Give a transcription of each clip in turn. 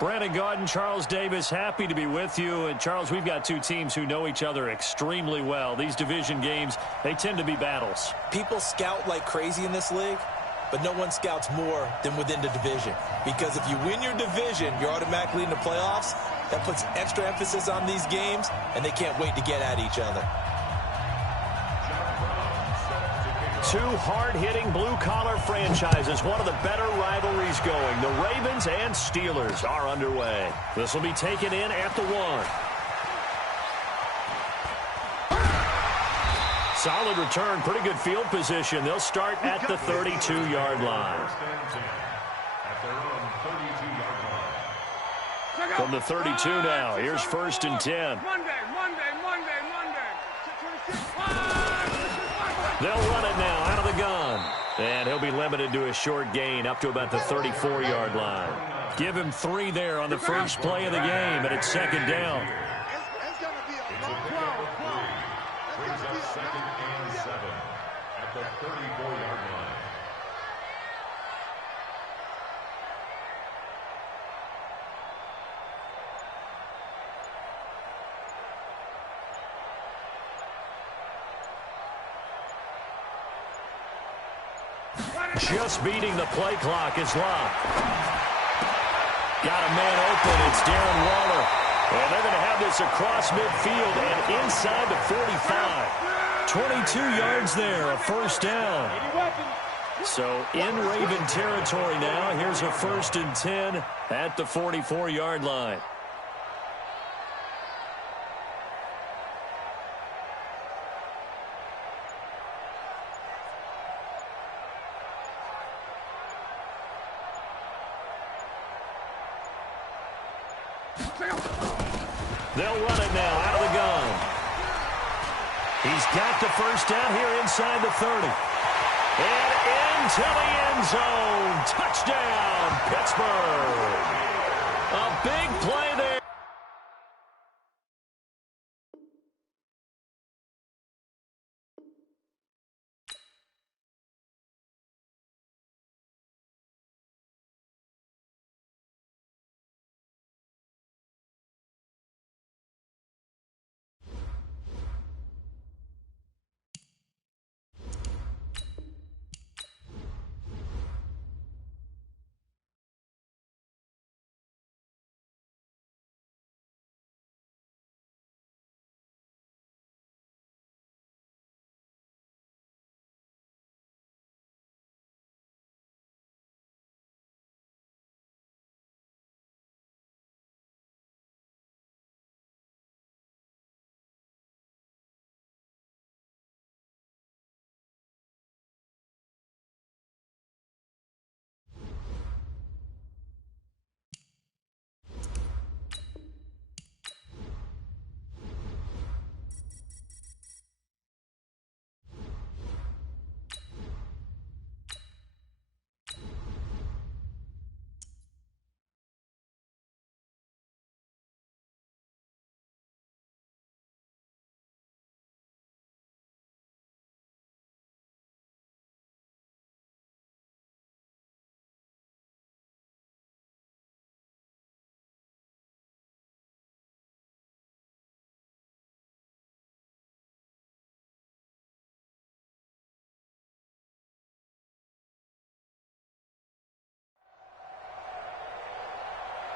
Brandon Gaudin, Charles Davis, happy to be with you. And, Charles, we've got two teams who know each other extremely well. These division games, they tend to be battles. People scout like crazy in this league, but no one scouts more than within the division. Because if you win your division, you're automatically in the playoffs. That puts extra emphasis on these games, and they can't wait to get at each other. Two hard-hitting blue-collar franchises, one of the better rivalries going. The Ravens and Steelers are underway. This will be taken in at the 1. Solid return, pretty good field position. They'll start at the 32-yard line. From the 32 now, here's 1st and 10. They'll run it now out of the gun. And he'll be limited to a short gain up to about the 34-yard line. Give him 3 there on the first play of the game, and it's 2nd down. It's going to be a long play. Brings up 2nd and 7 at the 34-yard line. Just beating the play clock is locked. Got a man open. It's Darren Waller. And they're going to have this across midfield and inside the 45. 22 yards there, a 1st down. So in Raven territory now. Here's a 1st and 10 at the 44-yard line. They'll run it now out of the gun. He's got the 1st down here inside the 30. And into the end zone. Touchdown, Pittsburgh. A big play there.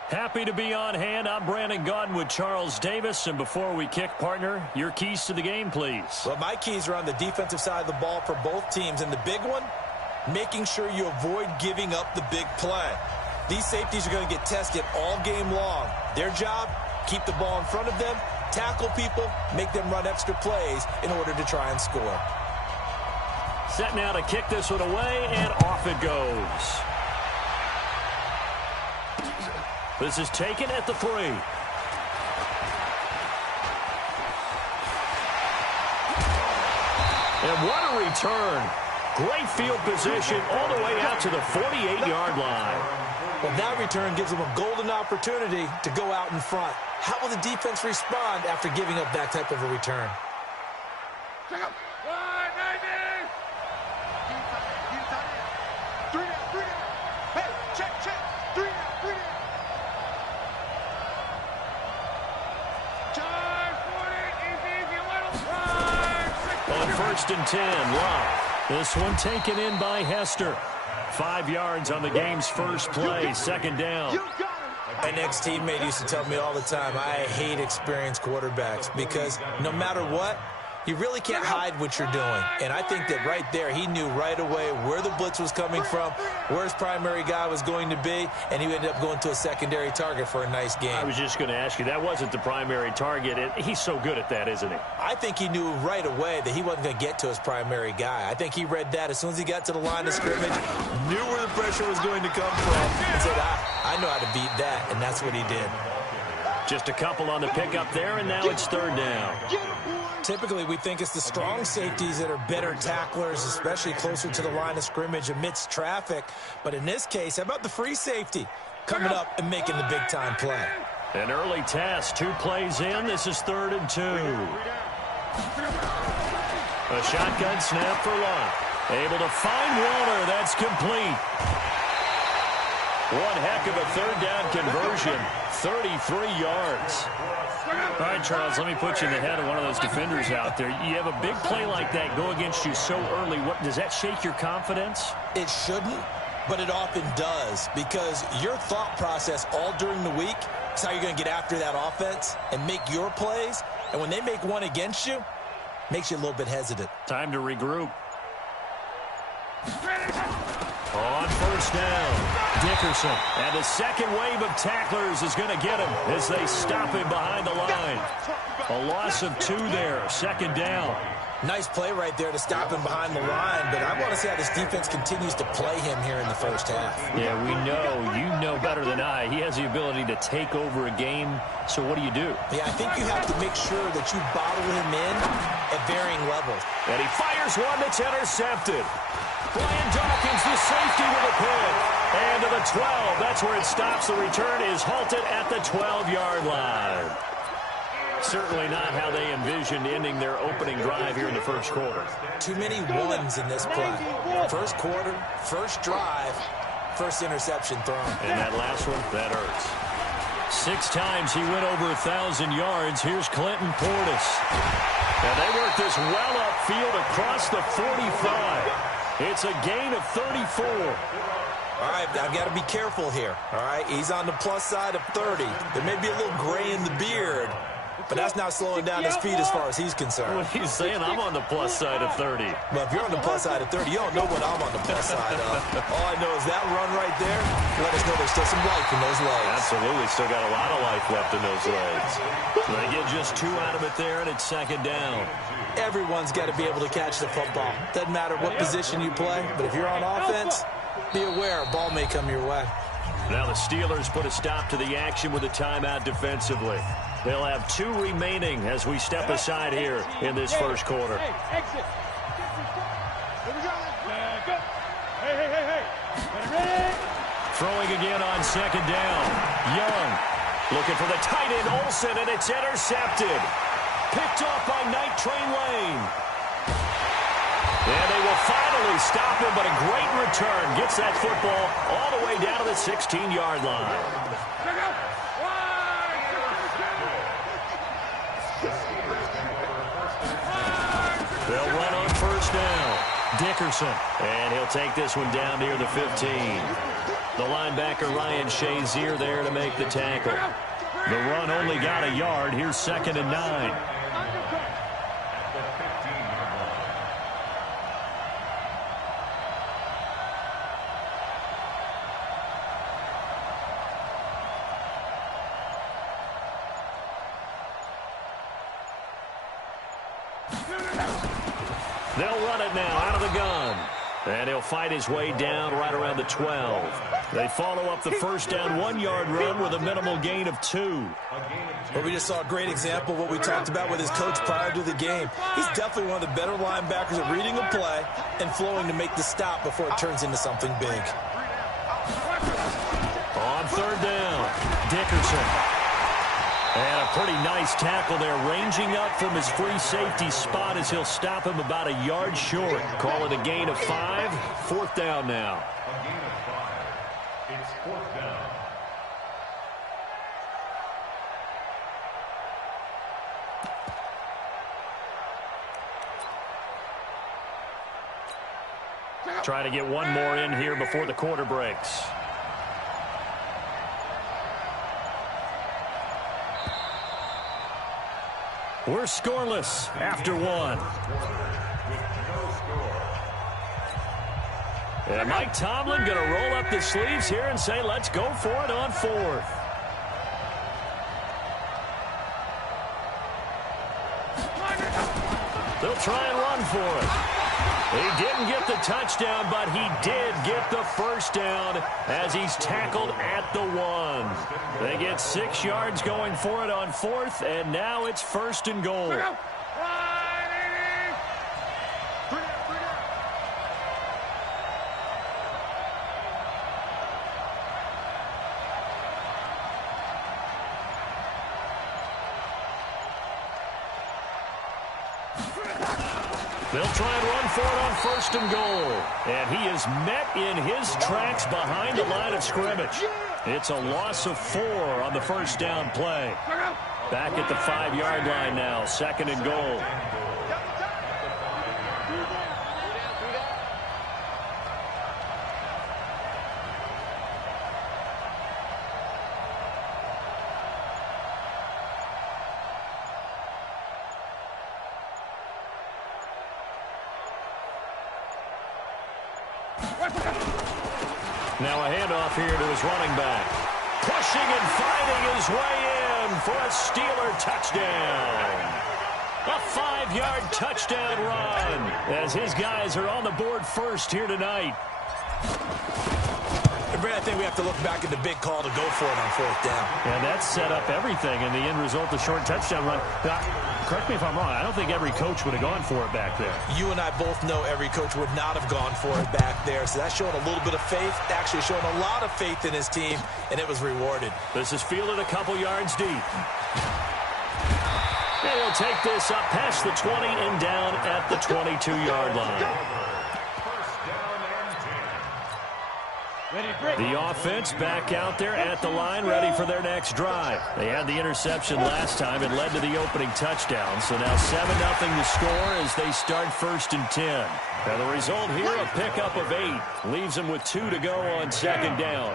Happy to be on hand. I'm Brandon Gaudin with Charles Davis. And before we kick, partner, your keys to the game, please. Well, my keys are on the defensive side of the ball for both teams. And the big one, making sure you avoid giving up the big play. These safeties are going to get tested all game long. Their job, keep the ball in front of them, tackle people, make them run extra plays in order to try and score. Set now to kick this one away, and off it goes. This is taken at the 3. And what a return. Great field position all the way out to the 48-yard line. Well, that return gives them a golden opportunity to go out in front. How will the defense respond after giving up that type of a return? Check up. 1st and 10. Love. This one taken in by Hester. 5 yards on the game's first play. 2nd down. My next teammate used to tell me all the time, I hate experienced quarterbacks because no matter what, you really can't hide what you're doing. And I think that right there, he knew right away where the blitz was coming from, where his primary guy was going to be, and he ended up going to a secondary target for a nice game. I was just going to ask you, that wasn't the primary target. He's so good at that, isn't he? I think he knew right away that he wasn't going to get to his primary guy. I think he read that as soon as he got to the line of scrimmage, knew where the pressure was going to come from, and said, I know how to beat that, and that's what he did. Just a couple on the pickup there, and now it's 3rd down. Typically, we think it's the strong safeties that are better tacklers, especially closer to the line of scrimmage amidst traffic. But in this case, how about the free safety coming up and making the big-time play? An early test, 2 plays in. This is 3rd and 2. A shotgun snap for Love. Able to find Waller. That's complete. One heck of a 3rd down conversion. 33 yards. All right, Charles, let me put you in the head of one of those defenders out there. You have a big play like that go against you so early. What does that shake your confidence? It shouldn't, but it often does because your thought process all during the week is how you're going to get after that offense and make your plays. And when they make one against you, it makes you a little bit hesitant. Time to regroup. On 1st down, Dickerson. And the second wave of tacklers is going to get him as they stop him behind the line. A loss of 2 there, 2nd down. Nice play right there to stop him behind the line, but I want to see how this defense continues to play him here in the first half. Yeah, we know. You know better than I. He has the ability to take over a game, so what do you do? Yeah, I think you have to make sure that you bottle him in at varying levels. And he fires one that's intercepted. Brian Dawkins, the safety with a pick. And to the 12. That's where it stops. The return is halted at the 12-yard line. Certainly not how they envisioned ending their opening drive here in the first quarter. Too many ones in this play. First quarter, first drive, first interception thrown. And that last one, that hurts. 6 times he went over 1,000 yards. Here's Clinton Portis. And they work this well upfield across the 45. It's a gain of 34. All right, I've got to be careful here. All right, he's on the plus side of 30. There may be a little gray in the beard, but that's not slowing down his feet as far as he's concerned. What he's saying, I'm on the plus side of 30. Well, if you're on the plus side of 30, you don't know what I'm on the plus side of. All I know is that run right there let us know there's still some life in those legs. Absolutely, still got a lot of life left in those legs. So they get just 2 out of it there, and it's 2nd down. Everyone's got to be able to catch the football. Doesn't matter what position you play, but if you're on offense, be aware a ball may come your way. Now the Steelers put a stop to the action with a timeout defensively. They'll have 2 remaining as we step aside here in this first quarter. Throwing again on 2nd down. Young looking for the tight end Olsen, and it's intercepted. Picked off by Night Train Lane. And they will finally stop him, but a great return. Gets that football all the way down to the 16-yard line. They'll run on 1st down. Dickerson. And he'll take this one down near the 15. The linebacker Ryan Shazier there to make the tackle. The run only got a yard. Here's 2nd and 9. They'll run it now out of the gun. And he'll fight his way down right around the 12. They follow up the 1st down 1-yard run with a minimal gain of 2. Well, we just saw a great example of what we talked about with his coach prior to the game. He's definitely one of the better linebackers at reading a play and flowing to make the stop before it turns into something big. On 3rd down, Dickerson. And a pretty nice tackle there, ranging up from his free safety spot as he'll stop him about a yard short. Call it a gain of 5. 4th down now. A gain of 5. It's 4th down. Trying to get one more in here before the quarter breaks. We're scoreless after one. And Mike Tomlin going to roll up the sleeves here and say, let's go for it on fourth. They'll try and run for it. He didn't get the touchdown, but he did get the first down as he's tackled at the 1. They get 6 yards going for it on fourth, and now it's first and goal. They'll try and run for it on first and goal. And he is met in his tracks behind the line of scrimmage. It's a loss of 4 on the first down play. Back at the 5-yard line now, second and goal. Now a handoff here to his running back. Pushing and fighting his way in for a Steeler touchdown. A 5-yard touchdown run as his guys are on the board first here tonight. Brad, I think we have to look back at the big call to go for it on fourth down. And that set up everything in the end result, the short touchdown run. Now, correct me if I'm wrong, I don't think every coach would have gone for it back there. You and I both know every coach would not have gone for it back there. So that's showing a little bit of faith, actually showing a lot of faith in his team, and it was rewarded. This is fielded a couple yards deep. And he'll take this up past the 20 and down at the 22-yard line. The offense back out there at the line, ready for their next drive. They had the interception last time. It led to the opening touchdown. So now 7-0 to score as they start first and 10. Now the result here, a pickup of 8. Leaves them with 2 to go on second down.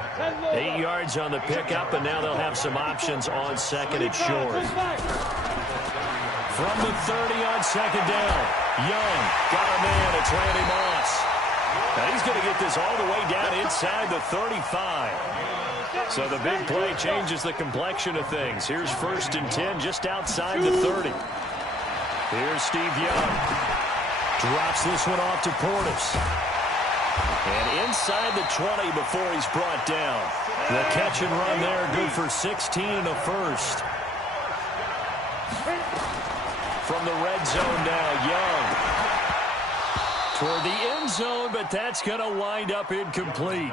8 yards on the pickup, and now they'll have some options on second and short. From the 30 on second down. Young got a man. It's Randy Moss. Now he's going to get this all the way down inside the 35. So the big play changes the complexion of things. Here's first and 10 just outside the 30. Here's Steve Young. Drops this one off to Portis. And inside the 20 before he's brought down. The catch and run there, good for 16 and a first. From the red zone now, Young. Toward the end zone, but that's going to wind up incomplete.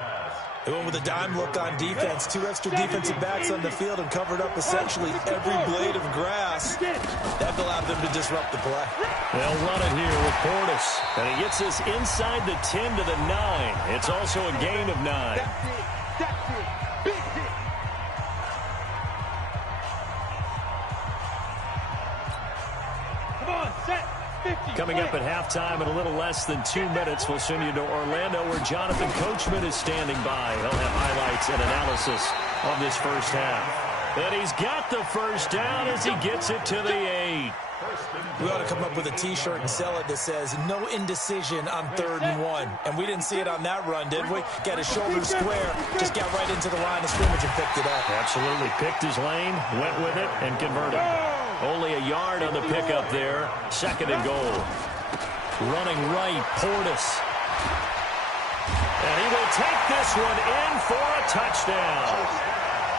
They went with a dime look on defense. 2 extra defensive backs on the field and covered up essentially every blade of grass. That allowed them to disrupt the play. They'll run it here with Portis. And he gets this inside the 10 to the 9. It's also a gain of 9. That's it. Big hit. Come on, set. 50. Coming up at halftime in a little less than 2 minutes, we'll send you to Orlando where Jonathan Coachman is standing by. He'll have highlights and analysis of this first half. And he's got the first down as he gets it to the 8. We ought to come up with a T-shirt and sell it that says, no indecision on 3rd and 1. And we didn't see it on that run, did we? Got his shoulder square, just got right into the line of scrimmage and picked it up. Absolutely. Picked his lane, went with it, and converted. Only a yard on the pickup there. Second and goal. Running right, Portis. And he will take this one in for a touchdown.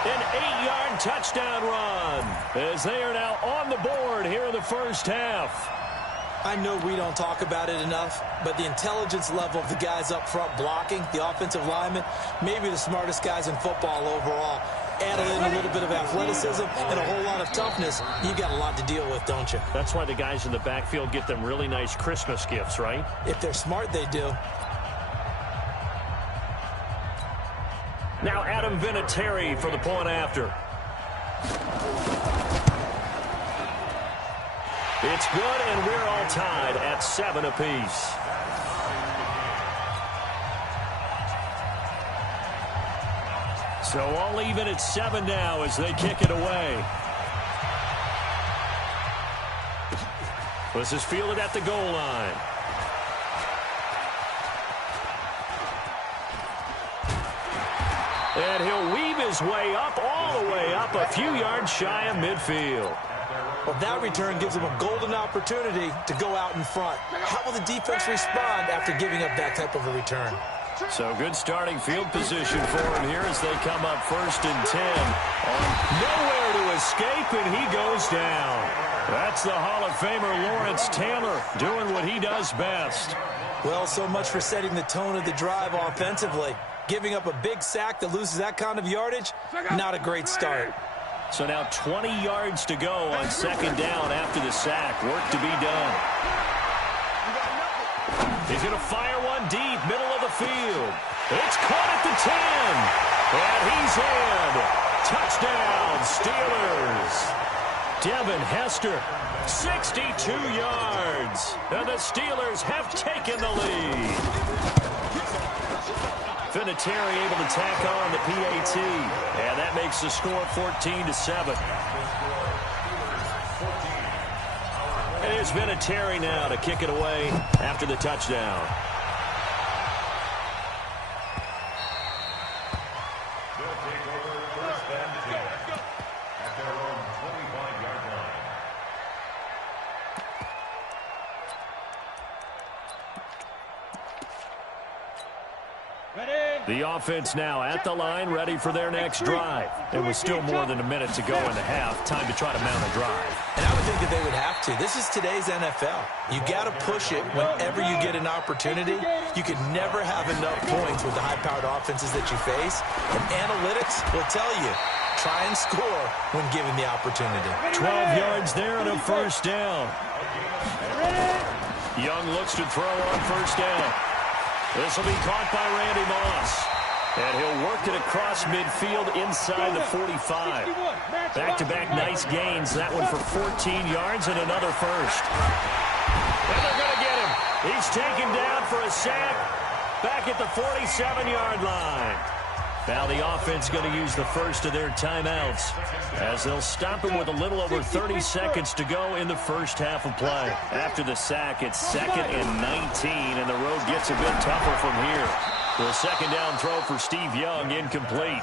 An 8-yard touchdown run as they are now on the board here in the first half. I know we don't talk about it enough, but the intelligence level of the guys up front blocking, the offensive linemen, maybe the smartest guys in football overall. Add in a little bit of athleticism and a whole lot of toughness, you've got a lot to deal with, don't you? That's why the guys in the backfield get them really nice Christmas gifts, right? If they're smart, they do. Now Adam Vinatieri for the point after. It's good, and we're all tied at 7 apiece. So all even at 7 now as they kick it away. This is fielded at the goal line. And he'll weave his way up, all the way up, a few yards shy of midfield. Well, that return gives him a golden opportunity to go out in front. How will the defense respond after giving up that type of a return? So good starting field position for him here as they come up 1st and 10. Nowhere to escape, and he goes down. That's the Hall of Famer Lawrence Taylor doing what he does best. Well, so much for setting the tone of the drive offensively. Giving up a big sack that loses that kind of yardage, not a great start. So now 20 yards to go on 2nd down after the sack. Work to be done. He's going to fire one deep, middle of the field. It's caught at the 10. And he's in. Touchdown, Steelers. Devin Hester, 62 yards. And the Steelers have taken the lead. Vinatieri able to tack on the PAT. And that makes the score 14-7. And it's Vinatieri now to kick it away after the touchdown. They'll take over 1st and 10 at their own 25-yard line. The offense now at the line, ready for their next drive. And with still more than a minute to go in the half, time to try to mount a drive. And I would think that they would have to. This is today's NFL. You got to push it whenever you get an opportunity. You can never have enough points with the high-powered offenses that you face. And analytics will tell you, try and score when given the opportunity. 12 yards there and a 1st down. Young looks to throw on 1st down. This will be caught by Randy Moss. And he'll work it across midfield inside the 45. Back-to-back nice gains. That one for 14 yards and another 1st. And they're going to get him. He's taken down for a sack back at the 47-yard line. Now the offense going to use the 1st of their timeouts as they'll stop him with a little over 30 seconds to go in the 1st half of play. After the sack, it's 2nd and 19, and the road gets a bit tougher from here. The 2nd down throw for Steve Young, incomplete.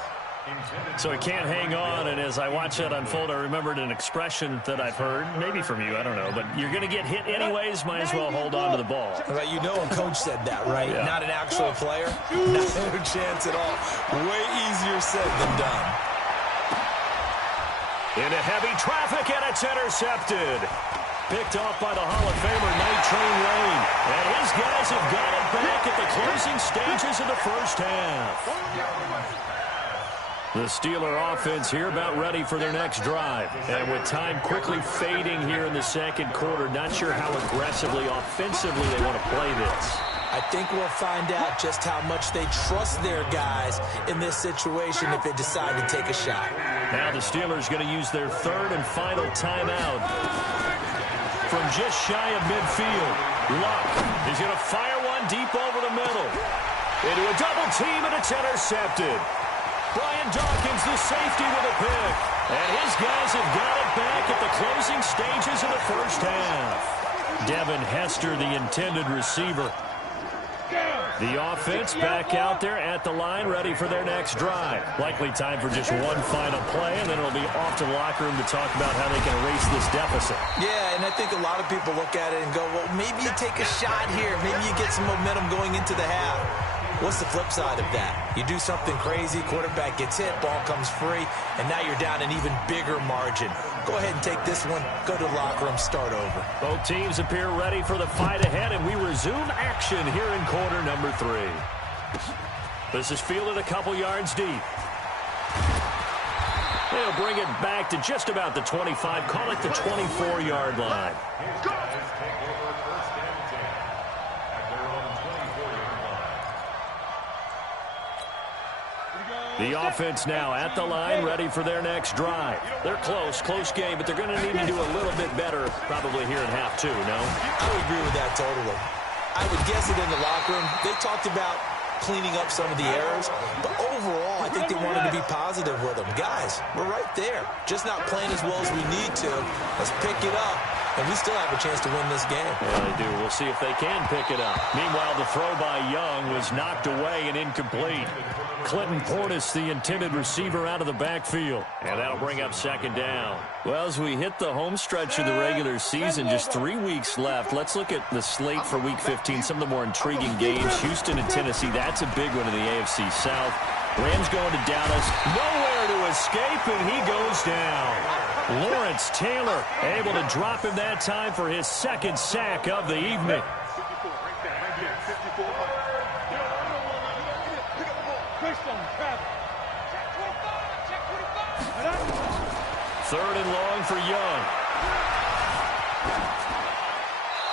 So he can't hang on, and as I watch that unfold, I remembered an expression that I've heard, maybe from you, I don't know, but you're going to get hit anyways, might as well hold on to the ball. Well, you know a coach said that, right? Yeah. Not an actual player? No chance at all. Way easier said than done. Into heavy traffic, and it's intercepted. Picked off by the Hall of Famer, Night Train Lane. And his guys have got it back at the closing stages of the 1st half. The Steeler offense here about ready for their next drive. And with time quickly fading here in the 2nd quarter, not sure how aggressively, offensively they want to play this. I think we'll find out just how much they trust their guys in this situation if they decide to take a shot. Now the Steelers going to use their 3rd and final timeout from just shy of midfield. Luck is going to fire one deep over the middle. Into a double team, and it's intercepted. Brian Dawkins, the safety, with a pick. And his guys have got it back at the closing stages of the 1st half. Devin Hester, the intended receiver. The offense back out there at the line, ready for their next drive. Likely time for just one final play, and then it'll be off to the locker room to talk about how they can erase this deficit. Yeah, and I think a lot of people look at it and go, well, maybe you take a shot here. Maybe you get some momentum going into the half. What's the flip side of that? You do something crazy, quarterback gets hit, ball comes free, and now you're down an even bigger margin. Go ahead and take this one, go to the locker room, start over. Both teams appear ready for the fight ahead, and we resume action here in quarter number 3. This is fielded a couple yards deep. They'll bring it back to just about the 25, call it the 24-yard line. The offense now at the line, ready for their next drive. They're close game, but they're going to need to do a little bit better probably here in half 2, no? I would agree with that totally. I would guess it in the locker room. They talked about cleaning up some of the errors. But overall, I think they wanted to be positive with them. Guys, we're right there. Just not playing as well as we need to. Let's pick it up, and we still have a chance to win this game. Yeah, they do. We'll see if they can pick it up. Meanwhile, the throw by Young was knocked away and incomplete. Clinton Portis, the intended receiver, out of the backfield. And that'll bring up second down. Well, as we hit the home stretch of the regular season, just 3 weeks left. Let's look at the slate for Week 15, some of the more intriguing games. Houston and Tennessee, that's a big one in the AFC South. Rams going to Dallas. Nowhere to escape, and he goes down. Lawrence Taylor able to drop him that time for his second sack of the evening. Third and long for Young.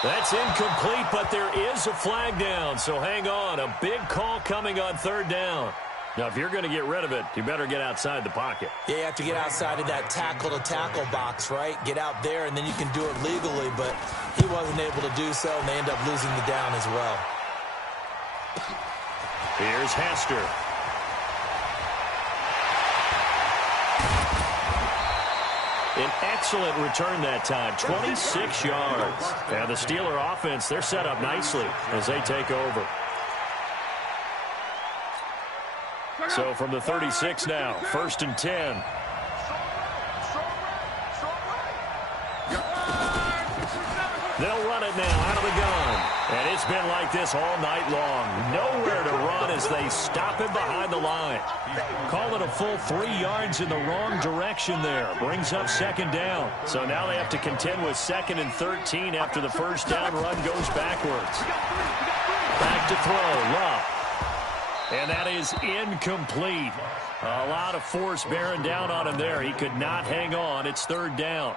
That's incomplete, but there is a flag down, so hang on. A big call coming on third down. Now, if you're going to get rid of it, you better get outside the pocket. Yeah, you have to get outside of that tackle-to-tackle box, right? Get out there, and then you can do it legally, but he wasn't able to do so, and they end up losing the down as well. Here's Hester. An excellent return that time, 26 yards. And the Steeler offense, they're set up nicely as they take over. So from the 36 now, 1st and 10. They'll run it now out of the gun. And it's been like this all night long. Nowhere to run as they stop him behind the line. Call it a full 3 yards in the wrong direction there. Brings up second down. So now they have to contend with 2nd and 13 after the first down run goes backwards. Back to throw, Love. And that is incomplete. A lot of force bearing down on him there. He could not hang on. It's third down.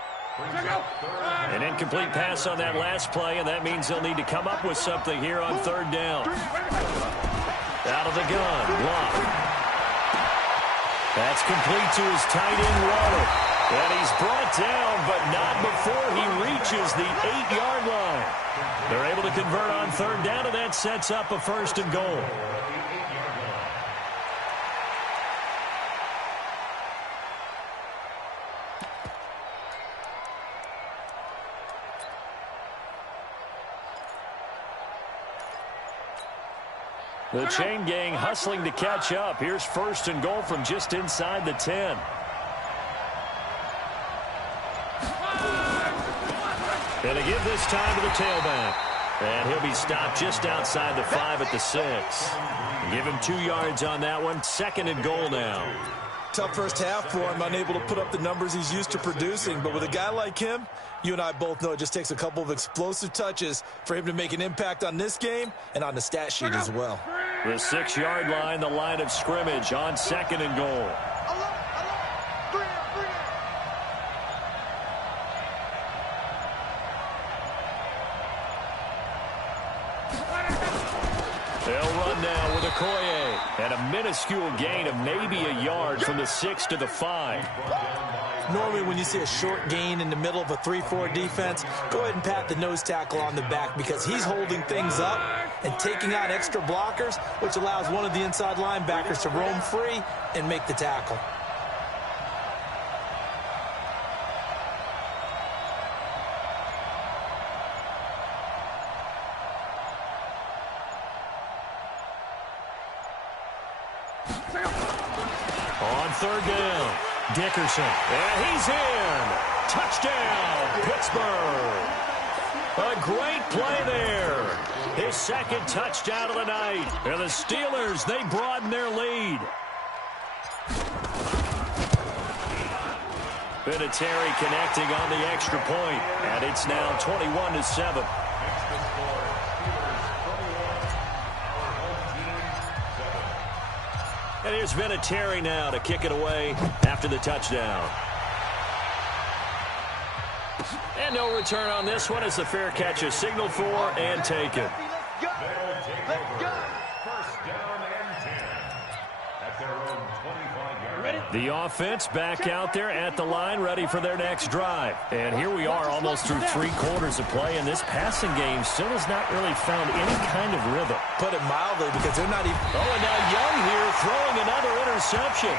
An incomplete pass on that last play, and that means they'll need to come up with something here on third down. Out of the gun, Love. That's complete to his tight end, Waller. And he's brought down, but not before he reaches the 8-yard line. They're able to convert on third down, and that sets up a 1st and goal. The chain gang hustling to catch up. Here's 1st and goal from just inside the 10. And they give this time to the tailback. And he'll be stopped just outside the 5 at the 6. Give him 2 yards on that one. 2nd and goal now. Tough first half for him, unable to put up the numbers he's used to producing. But with a guy like him, you and I both know it just takes a couple of explosive touches for him to make an impact on this game and on the stat sheet as well. The 6-yard line, the line of scrimmage on 2nd and goal. They'll run now with Okoye. And a minuscule gain of maybe a yard from the 6 to the 5. Normally when you see a short gain in the middle of a 3-4 defense, go ahead and pat the nose tackle on the back because he's holding things up and taking out extra blockers, which allows one of the inside linebackers to roam free and make the tackle. On third down, Dickerson. And he's in. Touchdown, Pittsburgh. A great play there. His 2nd touchdown of the night. And the Steelers, they broaden their lead. Vinatieri connecting on the extra point. And it's now 21-7. And here's Vinatieri now to kick it away after the touchdown. And no return on this one as the fair catch is signaled for and taken. First down and 10 at their own 25-yard line. The offense back out there at the line, ready for their next drive. And here we are almost through 3 quarters of play, and this passing game still has not really found any kind of rhythm. Put it mildly, because they're not even... Oh, and now Young here throwing another interception.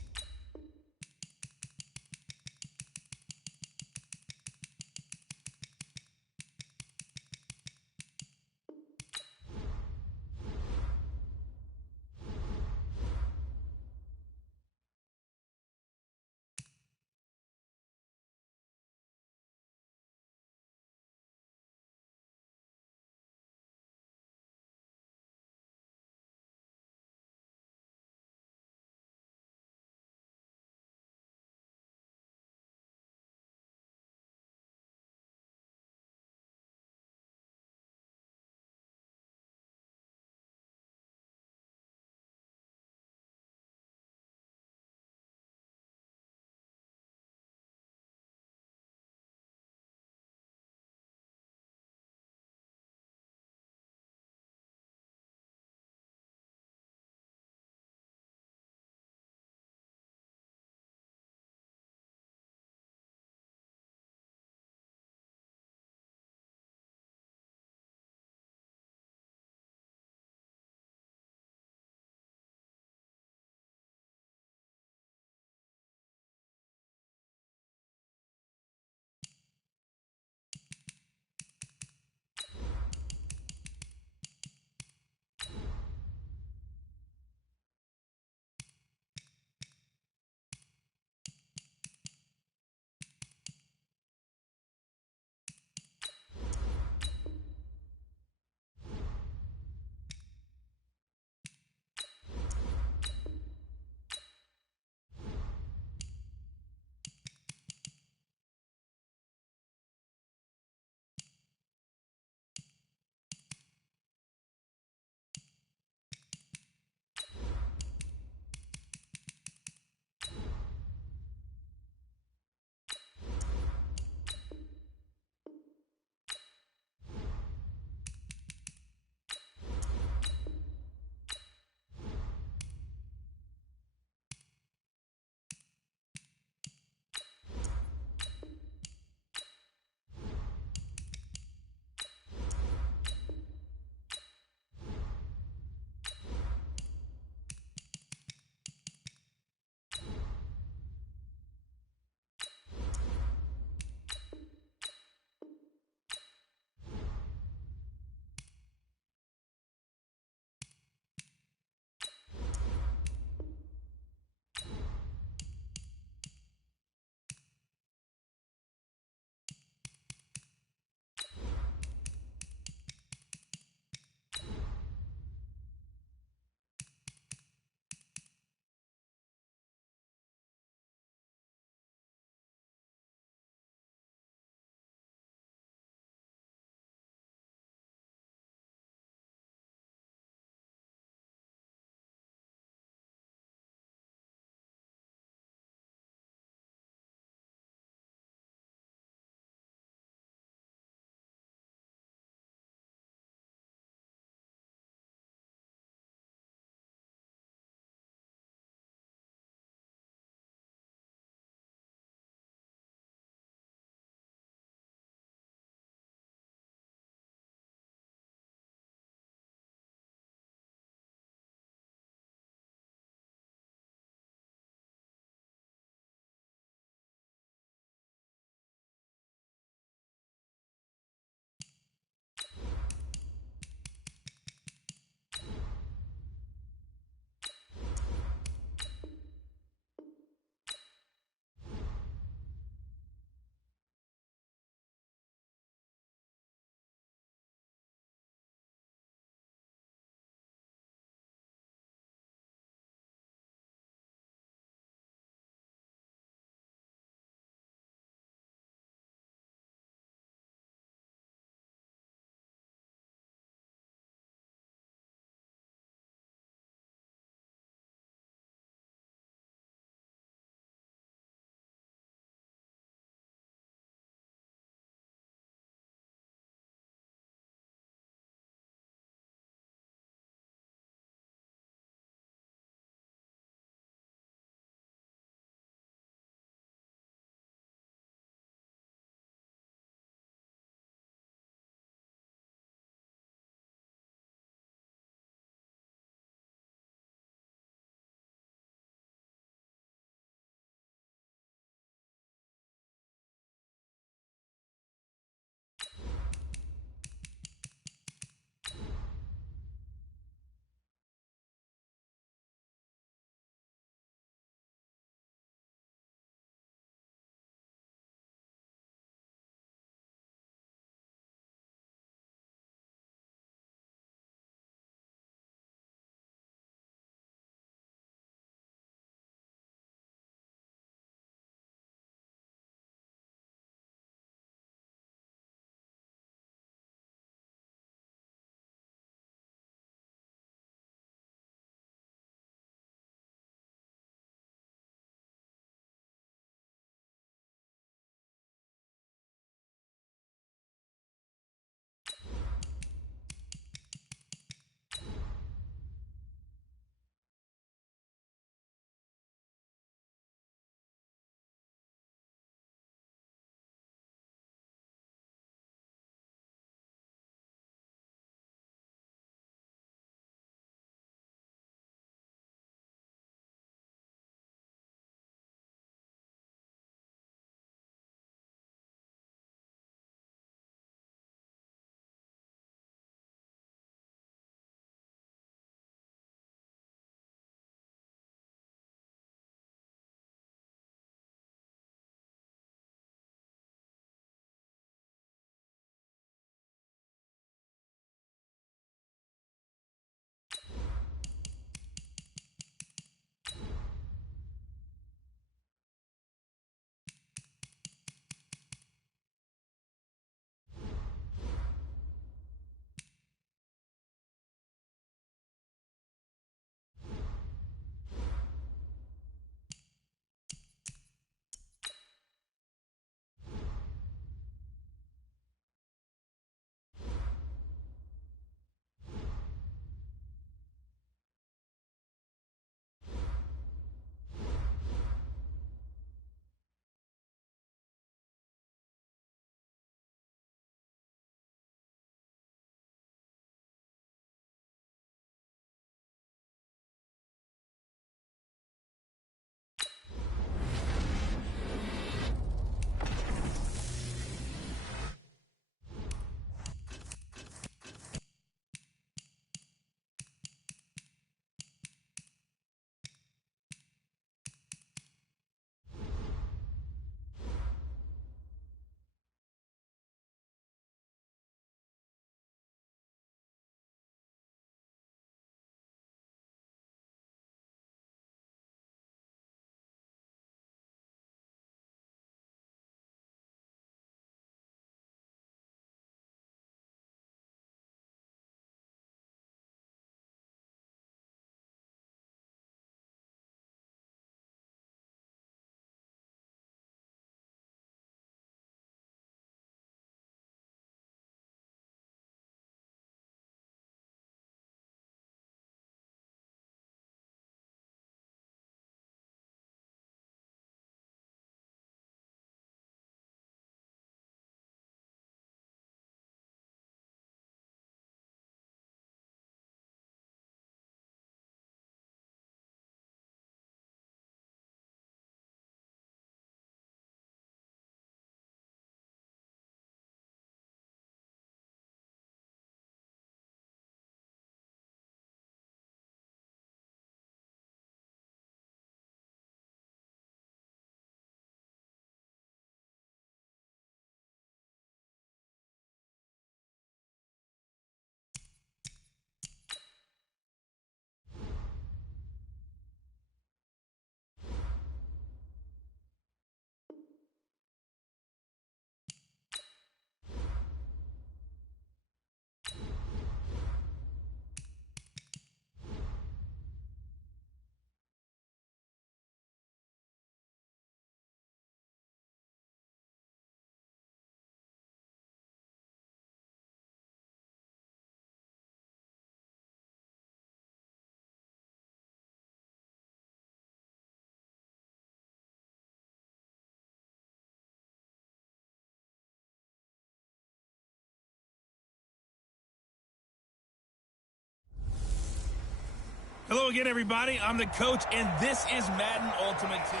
Hello again, everybody. I'm the coach, and this is Madden Ultimate Team.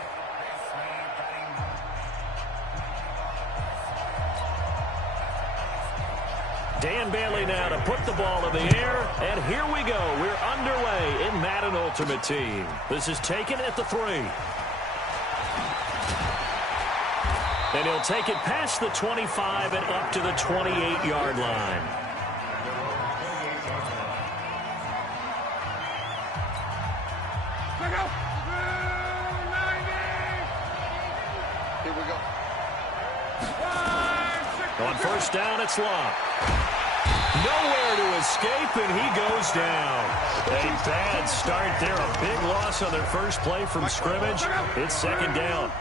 Dan Bailey now to put the ball in the air, and here we go. We're underway in Madden Ultimate Team. This is taken at the 3. And he'll take it past the 25 and up to the 28-yard line. Here we go. On first down, it's Love. Nowhere to escape, and he goes down. A bad start there. A big loss on their first play from scrimmage. It's second down.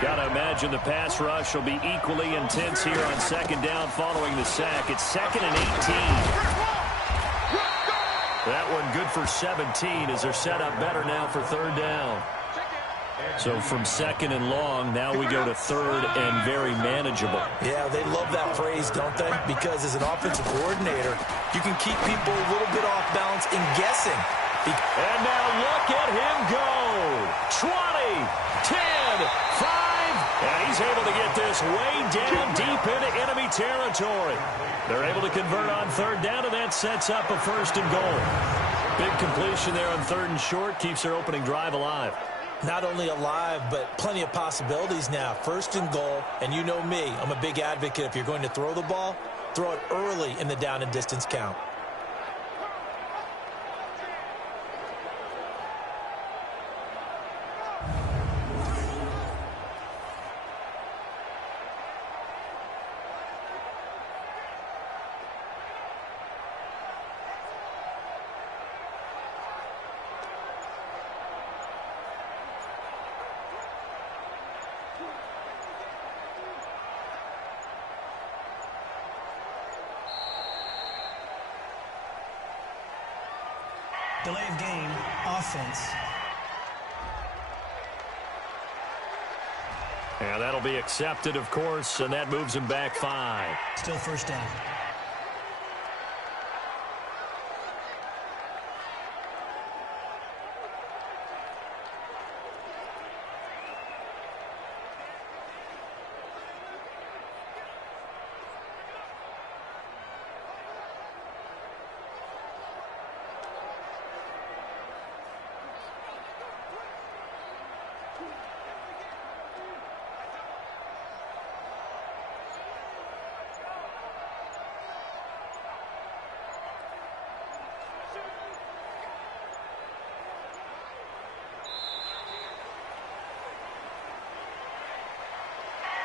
Got to imagine the pass rush will be equally intense here on second down following the sack. It's 2nd and 18. That one good for 17 as they're set up better now for third down. So from 2nd and long, now we go to 3rd and very manageable. Yeah, they love that phrase, don't they? Because as an offensive coordinator, you can keep people a little bit off balance and guessing. And now look at him go. 20, 10, 5, and he's able to get this way down deep into enemy territory. They're able to convert on third down, and that sets up a 1st and goal. Big completion there on 3rd and short, keeps their opening drive alive. Not only alive, but plenty of possibilities now. 1st and goal, and you know me, I'm a big advocate. If you're going to throw the ball, throw it early in the down and distance count. Delay of game, offense. And that'll be accepted, of course, and that moves him back 5. Still first down.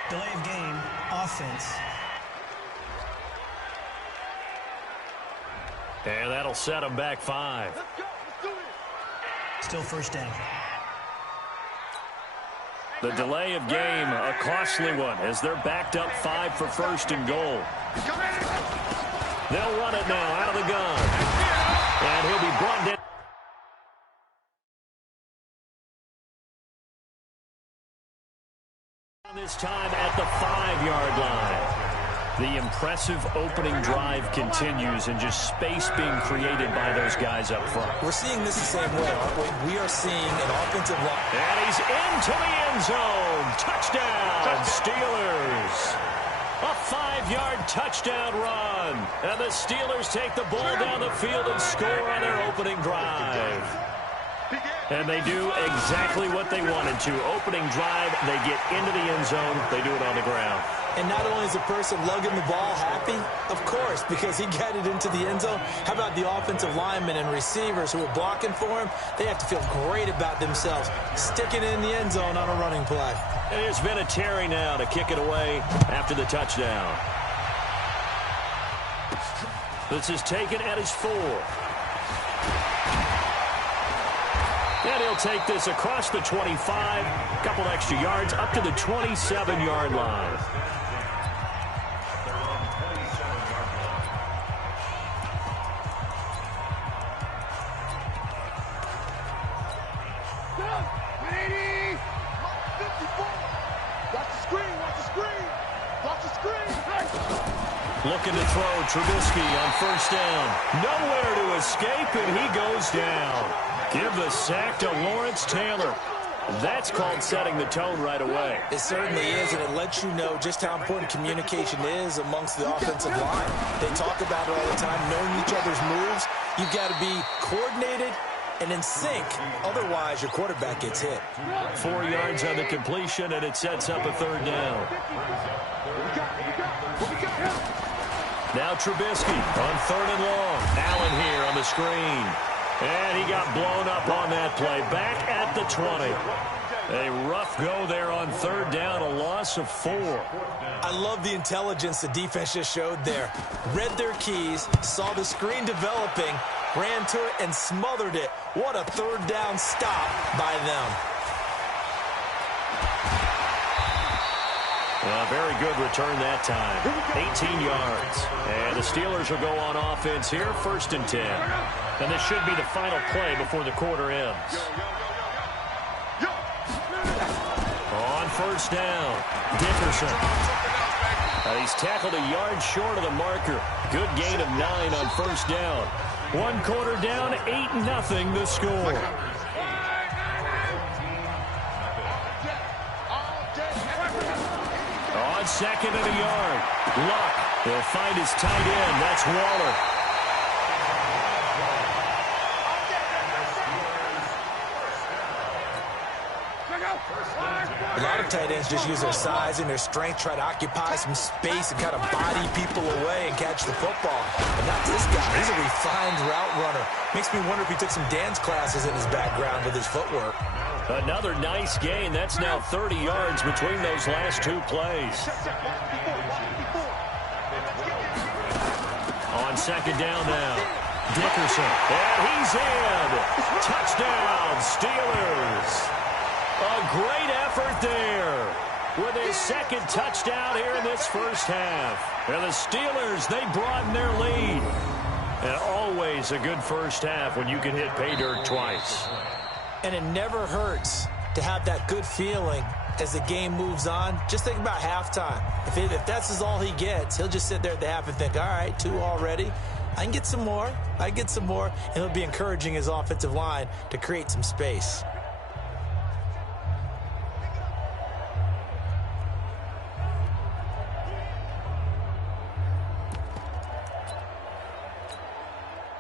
Delay of game, offense. And that'll set him back 5. Still first down. The delay of game, a costly one, as they're backed up 5 for 1st and goal. They'll run it now out of the gun. And he'll be brought down. This time at the 5-yard line. The impressive opening drive continues, and just space being created by those guys up front. We're seeing this the same way, aren't we? We are seeing an offensive line. And he's into the end zone. Touchdown, Steelers. A 5-yard touchdown run. And the Steelers take the ball down the field and score on their opening drive. And they do exactly what they wanted to. Opening drive, they get into the end zone. They do it on the ground. And not only is the person lugging the ball happy, of course, because he got it into the end zone. How about the offensive linemen and receivers who are blocking for him? They have to feel great about themselves, sticking it in the end zone on a running play. And there's been a Terry now to kick it away after the touchdown. This is taken at his 4. And he'll take this across the 25, a couple extra yards, up to the 27-yard line. Looking to throw Trubisky on first down. Nowhere to escape, and he goes down. Give the sack to Lawrence Taylor. That's called setting the tone right away. It certainly is, and it lets you know just how important communication is amongst the offensive line. They talk about it all the time, knowing each other's moves. You've got to be coordinated and in sync. Otherwise, your quarterback gets hit. 4 yards on the completion, and it sets up a third down. Now Trubisky on 3rd and long. Allen here on the screen. And he got blown up on that play. Back at the 20. A rough go there on 3rd down, a loss of 4. I love the intelligence the defense just showed there. Read their keys, saw the screen developing, ran to it, and smothered it. What a 3rd down stop by them. A very good return that time. 18 yards. And the Steelers will go on offense here, 1st and 10. And this should be the final play before the quarter ends. On 1st down, Dickerson. He's tackled a yard short of the marker. Good gain of 9 on 1st down. 1 quarter down, 8-0 the score. On 2nd and a yard. Luck will find his tight end. That's Waller. A lot of tight ends just use their size and their strength, try to occupy some space and kind of body people away and catch the football. But not this guy. He's a refined route runner. Makes me wonder if he took some dance classes in his background with his footwork. Another nice gain. That's now 30 yards between those last 2 plays. On 2nd down now, Dickerson. And he's in. Touchdown, Steelers. A great effort there with his 2nd touchdown here in this 1st half. And the Steelers, they broaden their lead. And always a good 1st half when you can hit pay dirt twice. And it never hurts to have that good feeling as the game moves on. Just think about halftime. If that's all he gets, he'll just sit there at the half and think, all right, 2 already. I can get some more. And he'll be encouraging his offensive line to create some space.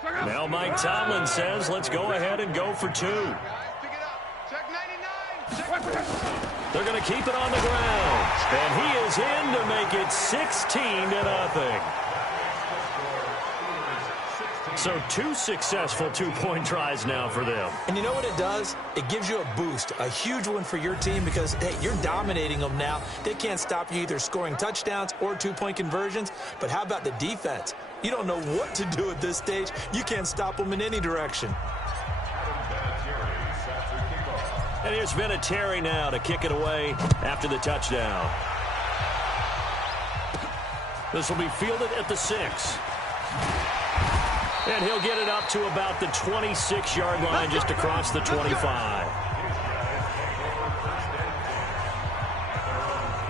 Now Mike Tomlin says, let's go ahead and go for 2. They're going to keep it on the ground. And he is in to make it 16-0. So 2 successful 2-point tries now for them. And you know what it does? It gives you a boost, a huge one for your team because, hey, you're dominating them now. They can't stop you either scoring touchdowns or 2-point conversions. But how about the defense? You don't know what to do at this stage. You can't stop them in any direction. And here's Vinatieri now to kick it away after the touchdown. This will be fielded at the 6. And he'll get it up to about the 26-yard line just across the 25.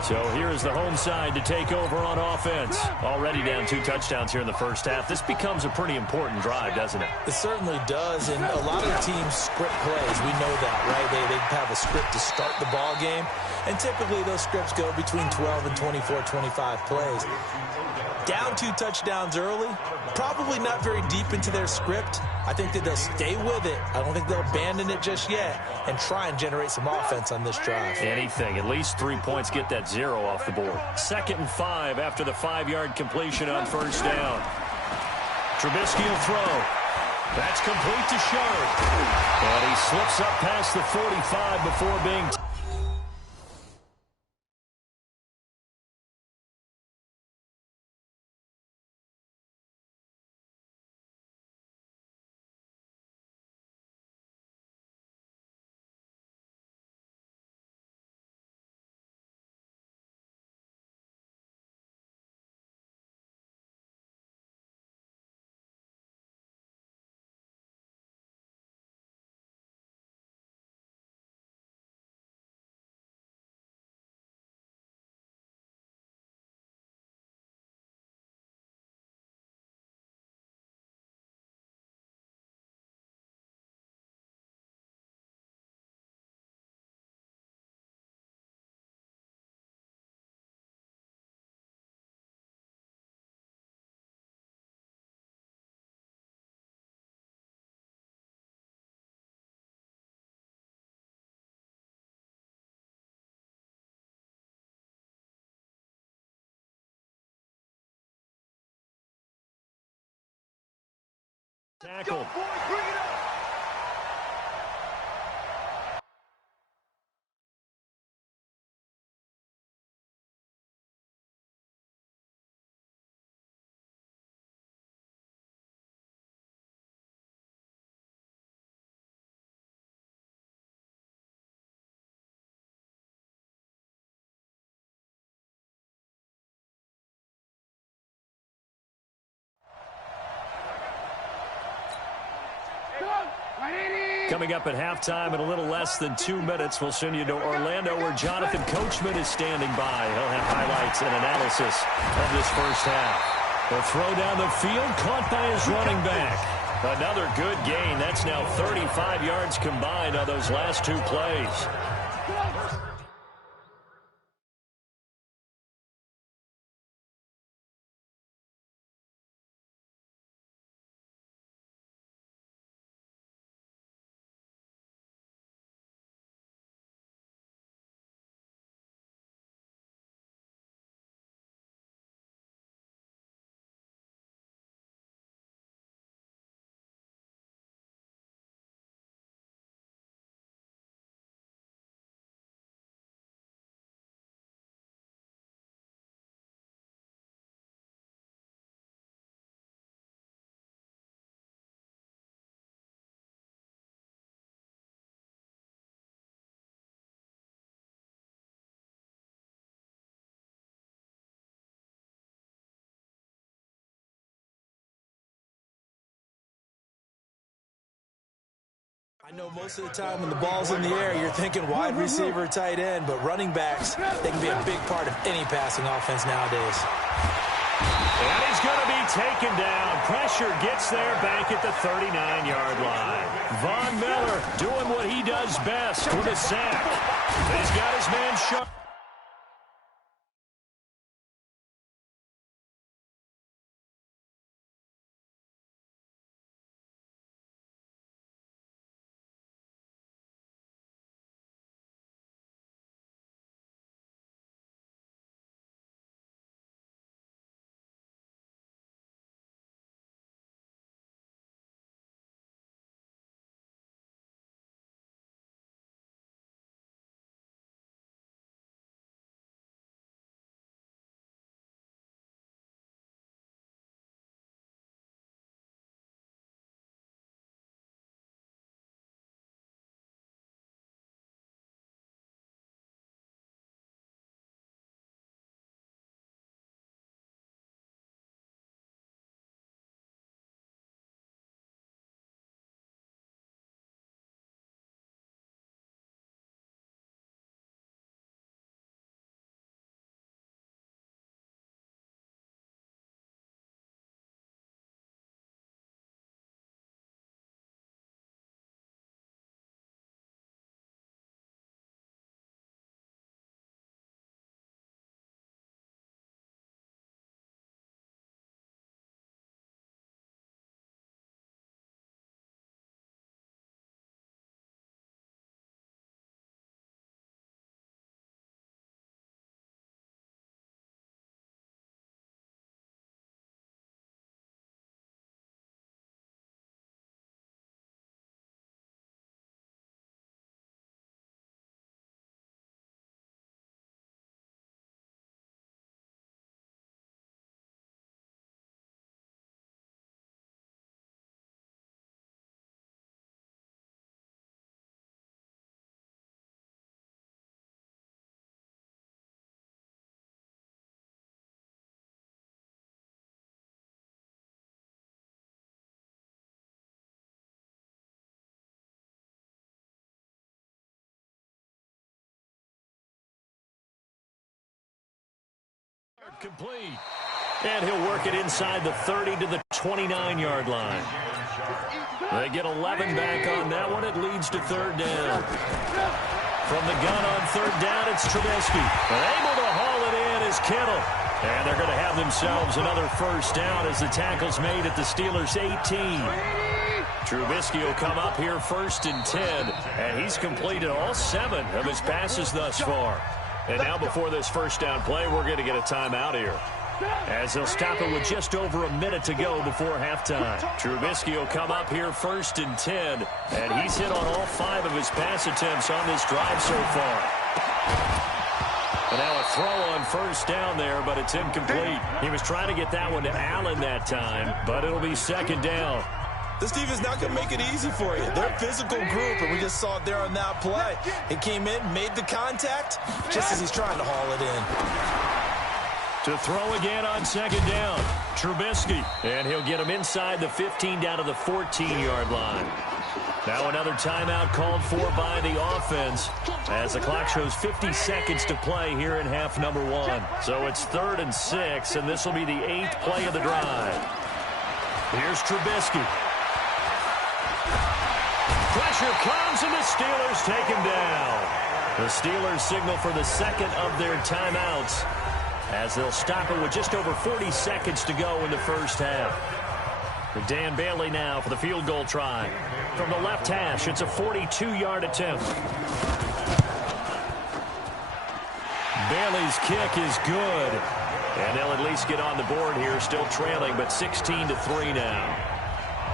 So here is the home side to take over on offense. Already down 2 touchdowns here in the 1st half. This becomes a pretty important drive, doesn't it? It certainly does, and a lot of teams script plays. We know that, right? They have a script to start the ball game, and typically those scripts go between 12 and 24, 25 plays. Down 2 touchdowns early, probably not very deep into their script. I think that they'll stay with it. I don't think they'll abandon it just yet and try and generate some offense on this drive. Anything. At least 3 points. Get that 0 off the board. 2nd and 5 after the 5-yard completion on 1st down. Trubisky will throw. That's complete to Sharp. And he slips up past the 45 before being Tackled. Coming up at halftime in a little less than 2 minutes, we'll send you to Orlando where Jonathan Coachman is standing by. He'll have highlights and analysis of this first half. The throw down the field, caught by his running back. Another good gain. That's now 35 yards combined on those last 2 plays. I know most of the time when the ball's in the air, you're thinking wide receiver, tight end, but running backs, they can be a big part of any passing offense nowadays. And he's going to be taken down. Pressure gets there back at the 39-yard line. Von Miller doing what he does best with a sack. He's got his man shut. Complete. And he'll work it inside the 30 to the 29-yard line. They get 11 back on that one. It leads to third down. From the gun on third down, it's Trubisky. And able to haul it in is Kittle. And they're going to have themselves another first down as the tackle's made at the Steelers' 18. Trubisky will come up here first and 10. And he's completed all 7 of his passes thus far. And now before this first down play, we're going to get a timeout here. as they'll stop it with just over a minute to go before halftime. Trubisky will come up here 1st and 10, and he's hit on all 5 of his pass attempts on this drive so far. And now a throw on 1st down there, but it's incomplete. He was trying to get that one to Allen that time, but it'll be 2nd down. This defense not going to make it easy for you. They're a physical group, and we just saw it there on that play. He came in, made the contact, just as he's trying to haul it in. To throw again on 2nd down, Trubisky. And he'll get him inside the 15 down to the 14-yard line. Now another timeout called for by the offense as the clock shows 50 seconds to play here in half number 1. So it's 3rd and 6, and this will be the 8th play of the drive. Here's Trubisky. Pressure comes, and the Steelers take him down. The Steelers signal for the 2nd of their timeouts as they'll stop it with just over 40 seconds to go in the 1st half. Dan Bailey now for the field goal try. From the left hash, it's a 42-yard attempt. Bailey's kick is good. And they'll at least get on the board here, still trailing, but 16-3 now.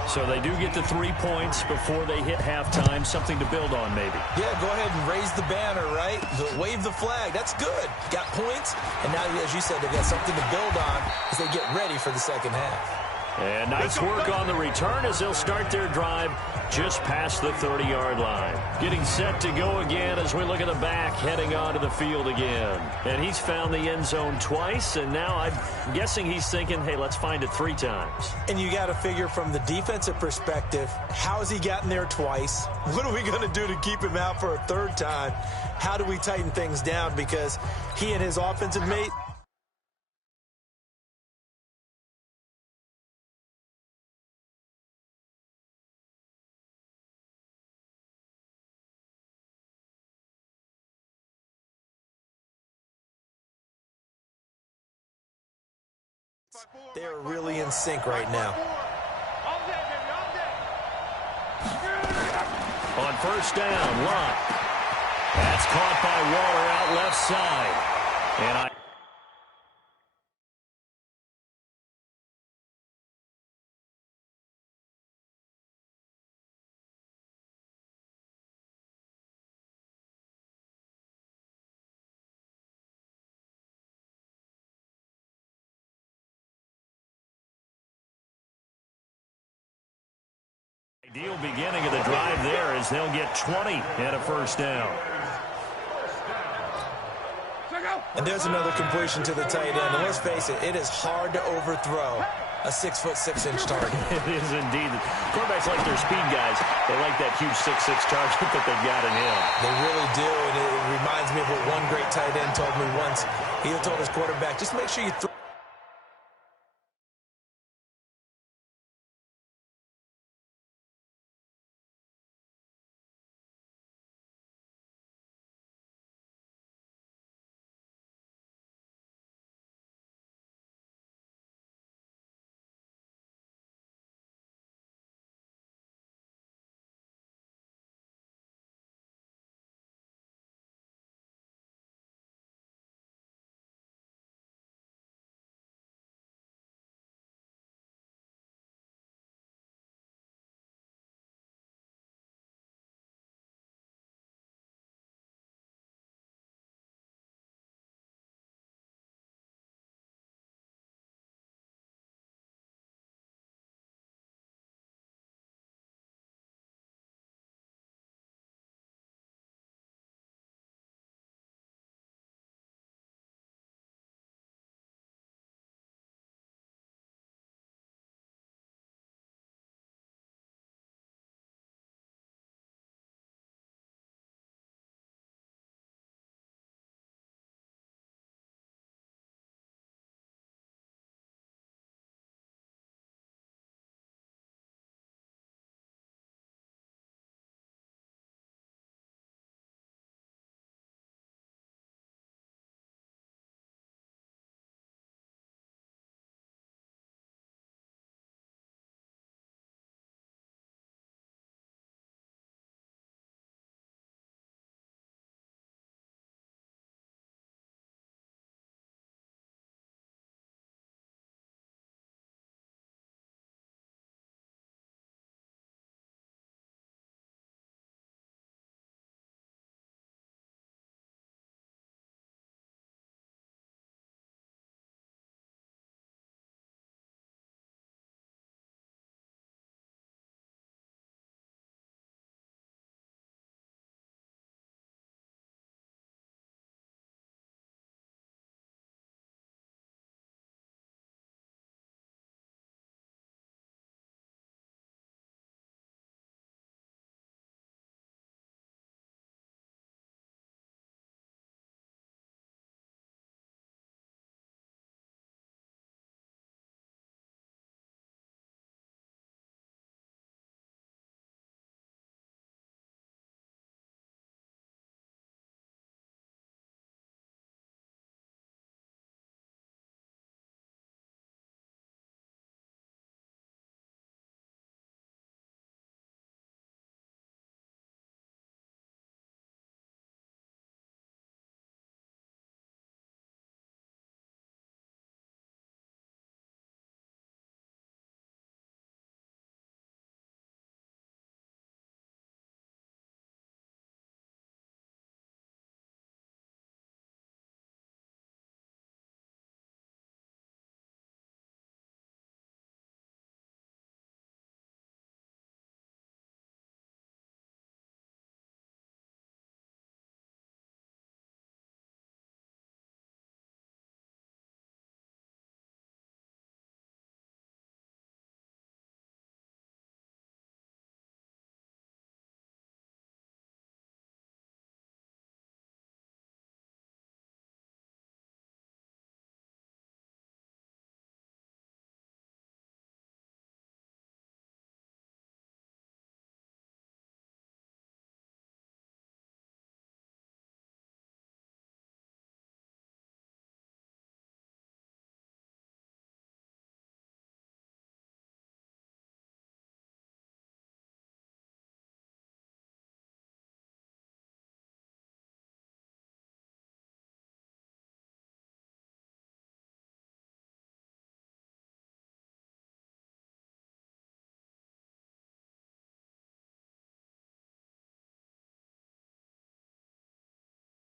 So they do get the 3 points before they hit halftime, something to build on maybe. Yeah, go ahead and raise the banner, right? Wave the flag. That's good. Got points, and now, as you said, they've got something to build on as they get ready for the 2nd half. And nice work on the return as they'll start their drive just past the 30-yard line. Getting set to go again as we look at the back, heading onto the field again. And he's found the end zone twice, and now I'm guessing he's thinking, hey, let's find it 3 times. And you got to figure from the defensive perspective, how has he gotten there twice? What are we going to do to keep him out for a 3rd time? How do we tighten things down? Because he and his offensive mate, they're really in sync right now. On 1st down, Lott. That's caught by Waller out left side. And ideal beginning of the drive there as they'll get 20 at a 1st down. And there's another completion to the tight end. And let's face it, it is hard to overthrow a 6'6" target. It is indeed. Quarterbacks like their speed guys. They like that huge 6'6" target that they've got in him. They really do. And it reminds me of what one great tight end told me once. He told his quarterback, just make sure you throw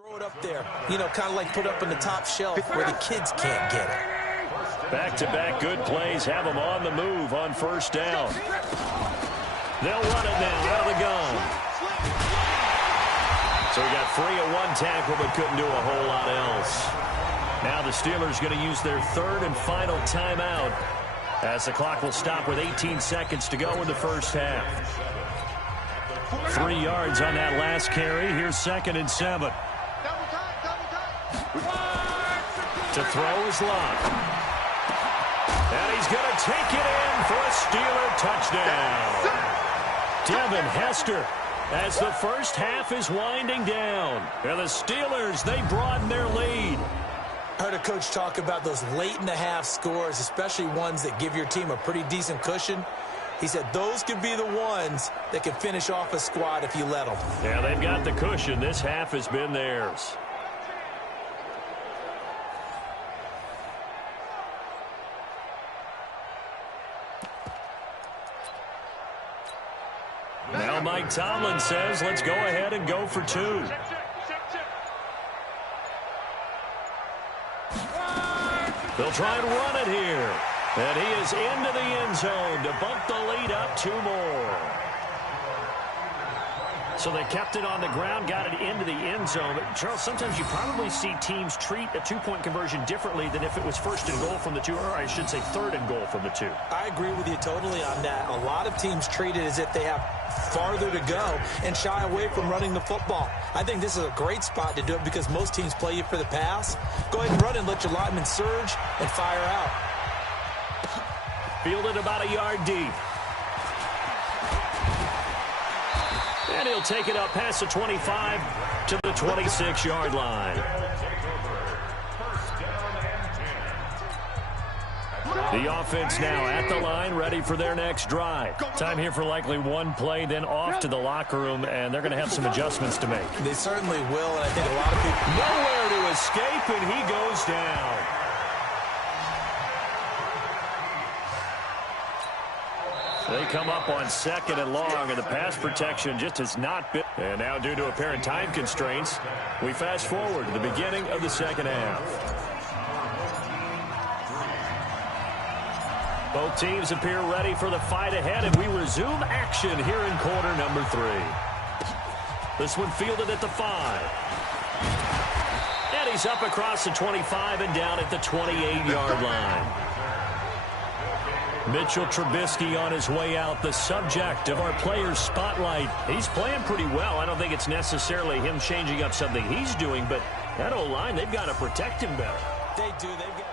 Throw it up there, you know, kind of like put up on the top shelf where the kids can't get it. Back-to-back good plays have them on the move on first down. They'll run it now out of the gun. So he got free of one tackle but couldn't do a whole lot else. Now the Steelers going to use their third and final timeout as the clock will stop with 18 seconds to go in the first half. 3 yards on that last carry. Here's 2nd and 7. To throw is Locke. And he's going to take it in for a Steeler touchdown. Devin Hester as the first half is winding down. And the Steelers, they broaden their lead. I heard a coach talk about those late-in-the-half scores, especially ones that give your team a pretty decent cushion. He said those could be the ones that can finish off a squad if you let them. Yeah, they've got the cushion. This half has been theirs. Now Mike Tomlin says, let's go ahead and go for 2. They'll try and run it here. And he is into the end zone to bump the lead up 2 more. So they kept it on the ground, got it into the end zone. But Charles, sometimes you probably see teams treat a 2-point conversion differently than if it was 1st and goal from the 2, or I should say 3rd and goal from the 2. I agree with you totally on that. A lot of teams treat it as if they have farther to go and shy away from running the football. I think this is a great spot to do it because most teams play you for the pass. Go ahead and run and let your linemen surge and fire out. Fielded about a yard deep. And he'll take it up past the 25 to the 26-yard line. The offense now at the line, ready for their next drive. Time here for likely one play, then off to the locker room, and they're going to have some adjustments to make. They certainly will, and I think a lot of people... Nowhere to escape, and he goes down. They come up on 2nd and long, and the pass protection just has not been. And now, due to apparent time constraints, we fast forward to the beginning of the second half. Both teams appear ready for the fight ahead, and we resume action here in quarter number 3. This one fielded at the 5. And he's up across the 25 and down at the 28-yard line. Mitchell Trubisky on his way out, the subject of our players' spotlight. He's playing pretty well. I don't think it's necessarily him changing up something he's doing, but that O-line, they've got to protect him better. They do. They've got...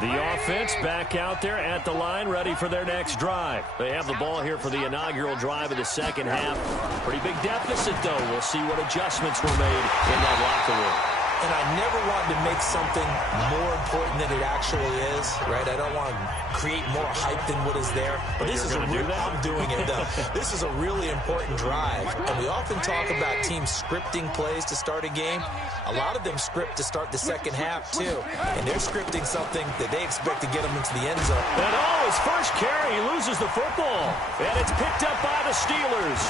The offense back out there at the line, ready for their next drive. They have the ball here for the inaugural drive of the second half. Pretty big deficit, though. We'll see what adjustments were made in that locker room. And I never wanted to make something more important than it actually is, right? I don't want to create more hype than what is there. But this is I'm doing it, though. This is a really important drive. And we often talk about teams scripting plays to start a game. A lot of them script to start the second half, too. And they're scripting something that they expect to get them into the end zone. And his first carry, he loses the football. And it's picked up by the Steelers.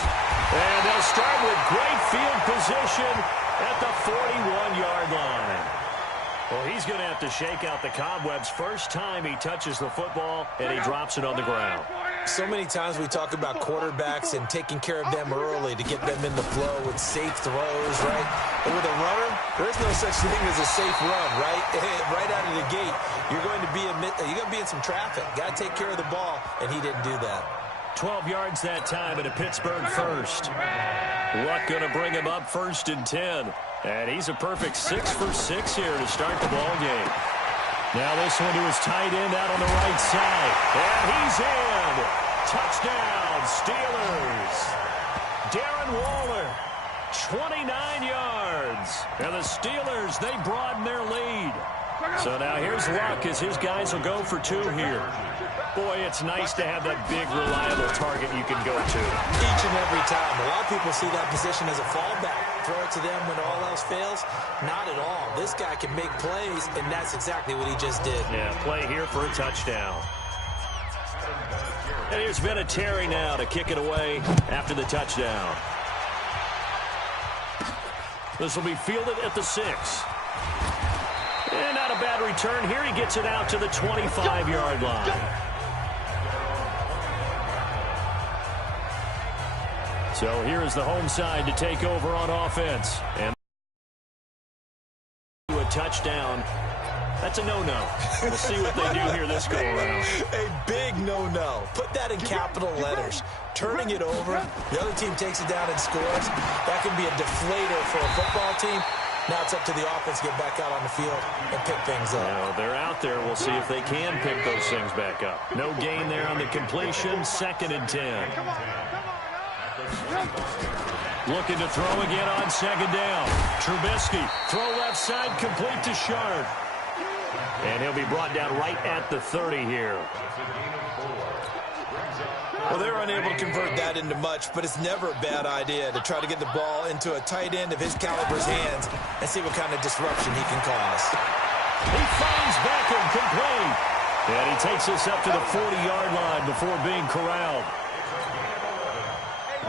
And they'll start with great field position at the 41-yard line. Well, he's going to have to shake out the cobwebs first time he touches the football, and he drops it on the ground. So many times we talk about quarterbacks and taking care of them early to get them in the flow with safe throws, right? But with a runner, there is no such thing as a safe run, right? Right out of the gate, you're going to be in some traffic. Got to take care of the ball, and he didn't do that. 12 yards that time at a Pittsburgh first. Luck going to bring him up 1st and 10. And he's a perfect 6 for 6 here to start the ball game. Now this one to his tight end out on the right side. And he's in. Touchdown, Steelers. Darren Waller, 29 yards. And the Steelers, they broaden their lead. So now here's Luck as his guys will go for 2 here. Boy, it's nice to have that big, reliable target you can go to. Each and every time. A lot of people see that position as a fallback. Throw it to them when all else fails. Not at all. This guy can make plays, and that's exactly what he just did. Yeah, play here for a touchdown. And here's Vinatieri now to kick it away after the touchdown. This will be fielded at the 6. And not a bad return here. He gets it out to the 25-yard line. So here is the home side to take over on offense. And a touchdown. That's a no-no. We'll see what they do here this go-around. A big no-no. Put that in capital letters. Turning it over, the other team takes it down and scores. That can be a deflator for a football team. Now it's up to the offense to get back out on the field and pick things up. Well, they're out there. We'll see if they can pick those things back up. No gain there on the completion. 2nd and 10. Looking to throw again on 2nd down. Trubisky, throw left side, complete to Shard. And he'll be brought down right at the 30 here. Well, they're unable to convert that into much, but it's never a bad idea to try to get the ball into a tight end of his caliber's hands and see what kind of disruption he can cause. He finds Beckham complete. And he takes us up to the 40-yard line before being corralled.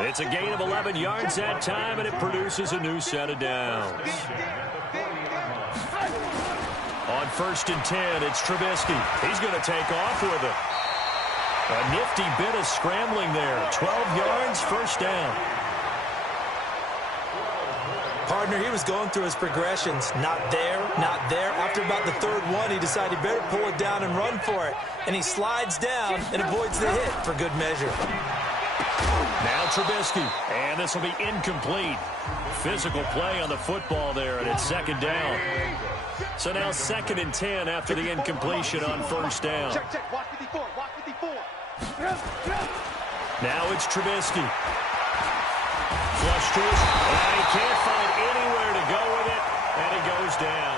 It's a gain of 11 yards that time, and it produces a new set of downs. On 1st and 10, it's Trubisky. He's going to take off with it. A nifty bit of scrambling there. 12 yards, 1st down. Partner, he was going through his progressions. Not there, not there. After about the 3rd one, he decided he better pull it down and run for it. And he slides down and avoids the hit for good measure. Now Trubisky, and this will be incomplete. Physical play on the football there, and it's 2nd down. So now 2nd and 10 after the incompletion on 1st down. Check. Watch 54. Watch 54. Now it's Trubisky. Flush to his, and he can't find anywhere to go with it, and he goes down.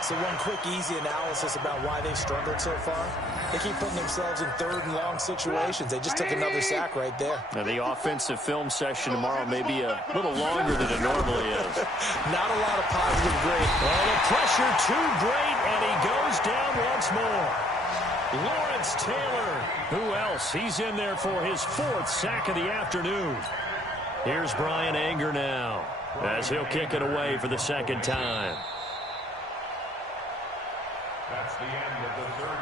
So one quick, easy analysis about why they've struggled so far. They keep putting themselves in 3rd and long situations. They just took another sack right there. Now the offensive film session tomorrow may be a little longer than it normally is. Not a lot of positive grade. Well, the pressure too great, and he goes down once more. Lawrence Taylor. Who else? He's in there for his 4th sack of the afternoon. Here's Brian Anger now as he'll kick it away for the 2nd time.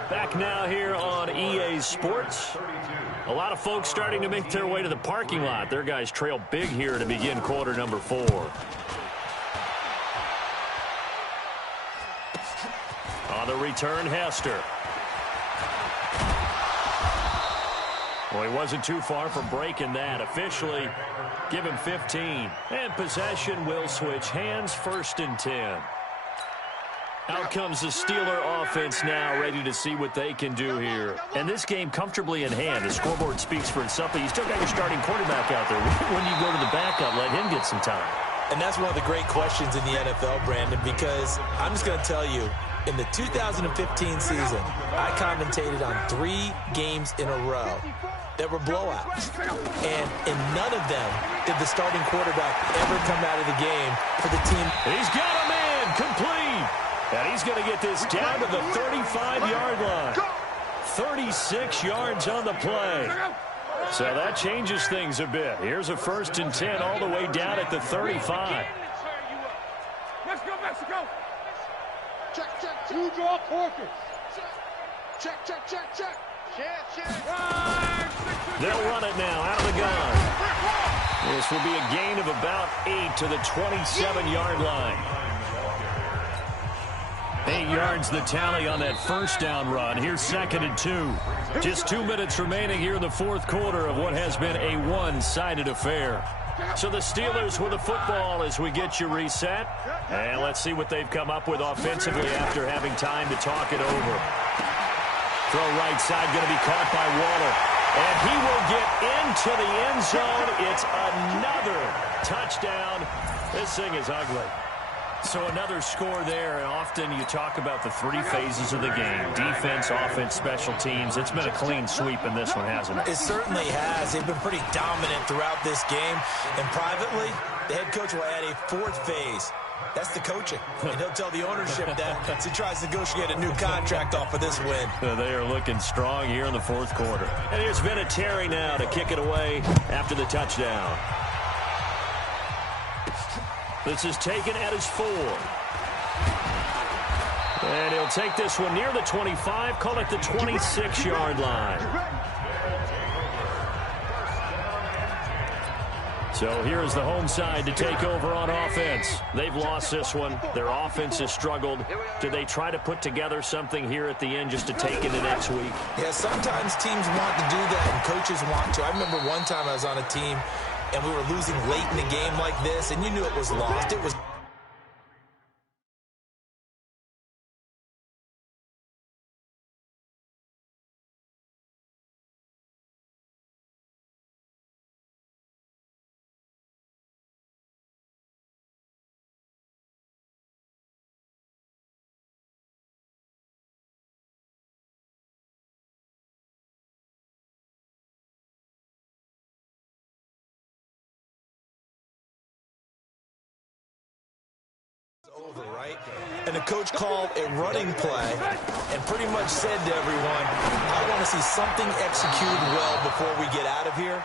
Back now here on EA Sports. A lot of folks starting to make their way to the parking lot. Their guys trail big here to begin quarter number 4. On the return, Hester. Well, he wasn't too far from breaking that. Officially, give him 15. And possession will switch hands, 1st and 10. Out comes the Steeler offense now, ready to see what they can do here. And this game comfortably in hand. The scoreboard speaks for itself, but you still got your starting quarterback out there. When you go to the backup, let him get some time. And that's one of the great questions in the NFL, Brandon, because I'm just going to tell you, in the 2015 season, I commentated on 3 games in a row that were blowouts. And in none of them did the starting quarterback ever come out of the game for the team. He's got a man complete. And he's going to get this down to the 35-yard line. 36 yards on the play. So that changes things a bit. Here's a 1st and 10 all the way down at the 35. Let's go, Mexico. Check. 2 draw quarters. Check. They'll run it now out of the gun. This will be a gain of about 8 to the 27-yard line. 8 yards the tally on that 1st down run. Here's 2nd and 2. Just 2 minutes remaining here in the 4th quarter of what has been a one-sided affair. So the Steelers with the football as we get you reset. And let's see what they've come up with offensively after having time to talk it over. Throw right side, going to be caught by Waller. And he will get into the end zone. It's another touchdown. This thing is ugly. So another score there, and often you talk about the 3 phases of the game. Defense, offense, special teams. It's been a clean sweep in this one, hasn't it? It certainly has. They've been pretty dominant throughout this game. And privately, the head coach will add a 4th phase. That's the coaching. And he'll tell the ownership that as he tries to negotiate a new contract off of this win. They are looking strong here in the 4th quarter. And here's Vinatieri now to kick it away after the touchdown. This is taken at his 4. And he'll take this one near the 25, call it the 26-yard line. So here's the home side to take over on offense. They've lost this one. Their offense has struggled. Do they try to put together something here at the end just to take into next week? Yeah, sometimes teams want to do that and coaches want to. I remember one time I was on a team and we were losing late in the game like this, and you knew it was lost. It was over, right? And the coach called a running play and pretty much said to everyone, I want to see something executed well before we get out of here.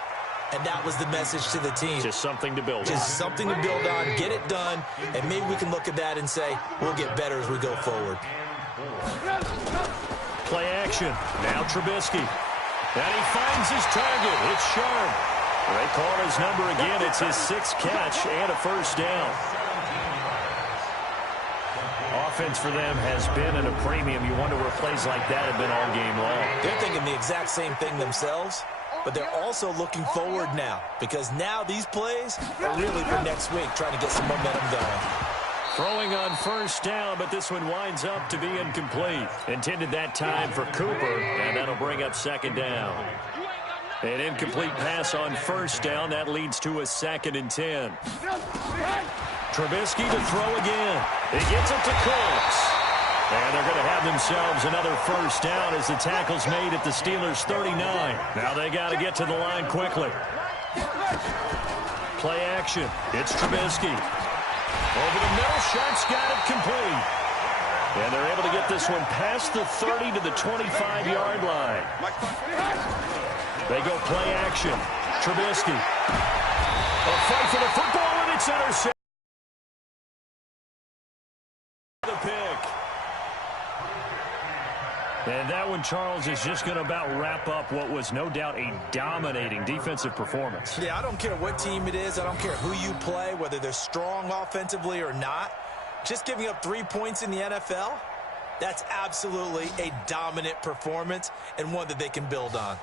And that was the message to the team. Just something to build on. Just something to build on, get it done, and maybe we can look at that and say, we'll get better as we go forward. Play action. Now Trubisky. And he finds his target. It's sharp. They call his number again. It's his 6th catch and a first down. Offense for them has been at a premium. You wonder where plays like that have been all game long. They're thinking the exact same thing themselves, but they're also looking forward now because now these plays are really for next week, trying to get some momentum going. Throwing on first down, but this one winds up to be incomplete. Intended that time for Cooper, and that'll bring up 2nd down. An incomplete pass on first down. That leads to a 2nd and 10. Trubisky to throw again. He gets it to Cooks. And they're going to have themselves another first down as the tackle's made at the Steelers' 39. Now they got to get to the line quickly. Play action. It's Trubisky. Over the middle, Sharp's got it complete. And they're able to get this one past the 30 to the 25-yard line. They go play action. Trubisky. A fight for the football, and it's intercepted. The pick. And that one, Charles, is just going to about wrap up what was no doubt a dominating defensive performance. Yeah, I don't care what team it is. I don't care who you play, whether they're strong offensively or not. Just giving up 3 points in the NFL, that's absolutely a dominant performance and one that they can build on.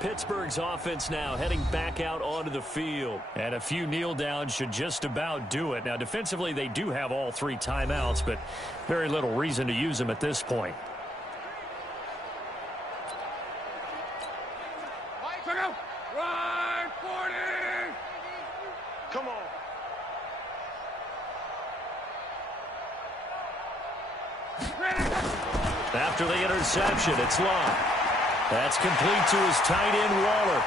Pittsburgh's offense now heading back out onto the field. And a few kneel downs should just about do it. Now, defensively, they do have all 3 timeouts, but very little reason to use them at this point. Run, 40! Come on. After the interception, it's Long. That's complete to his tight end, Waller.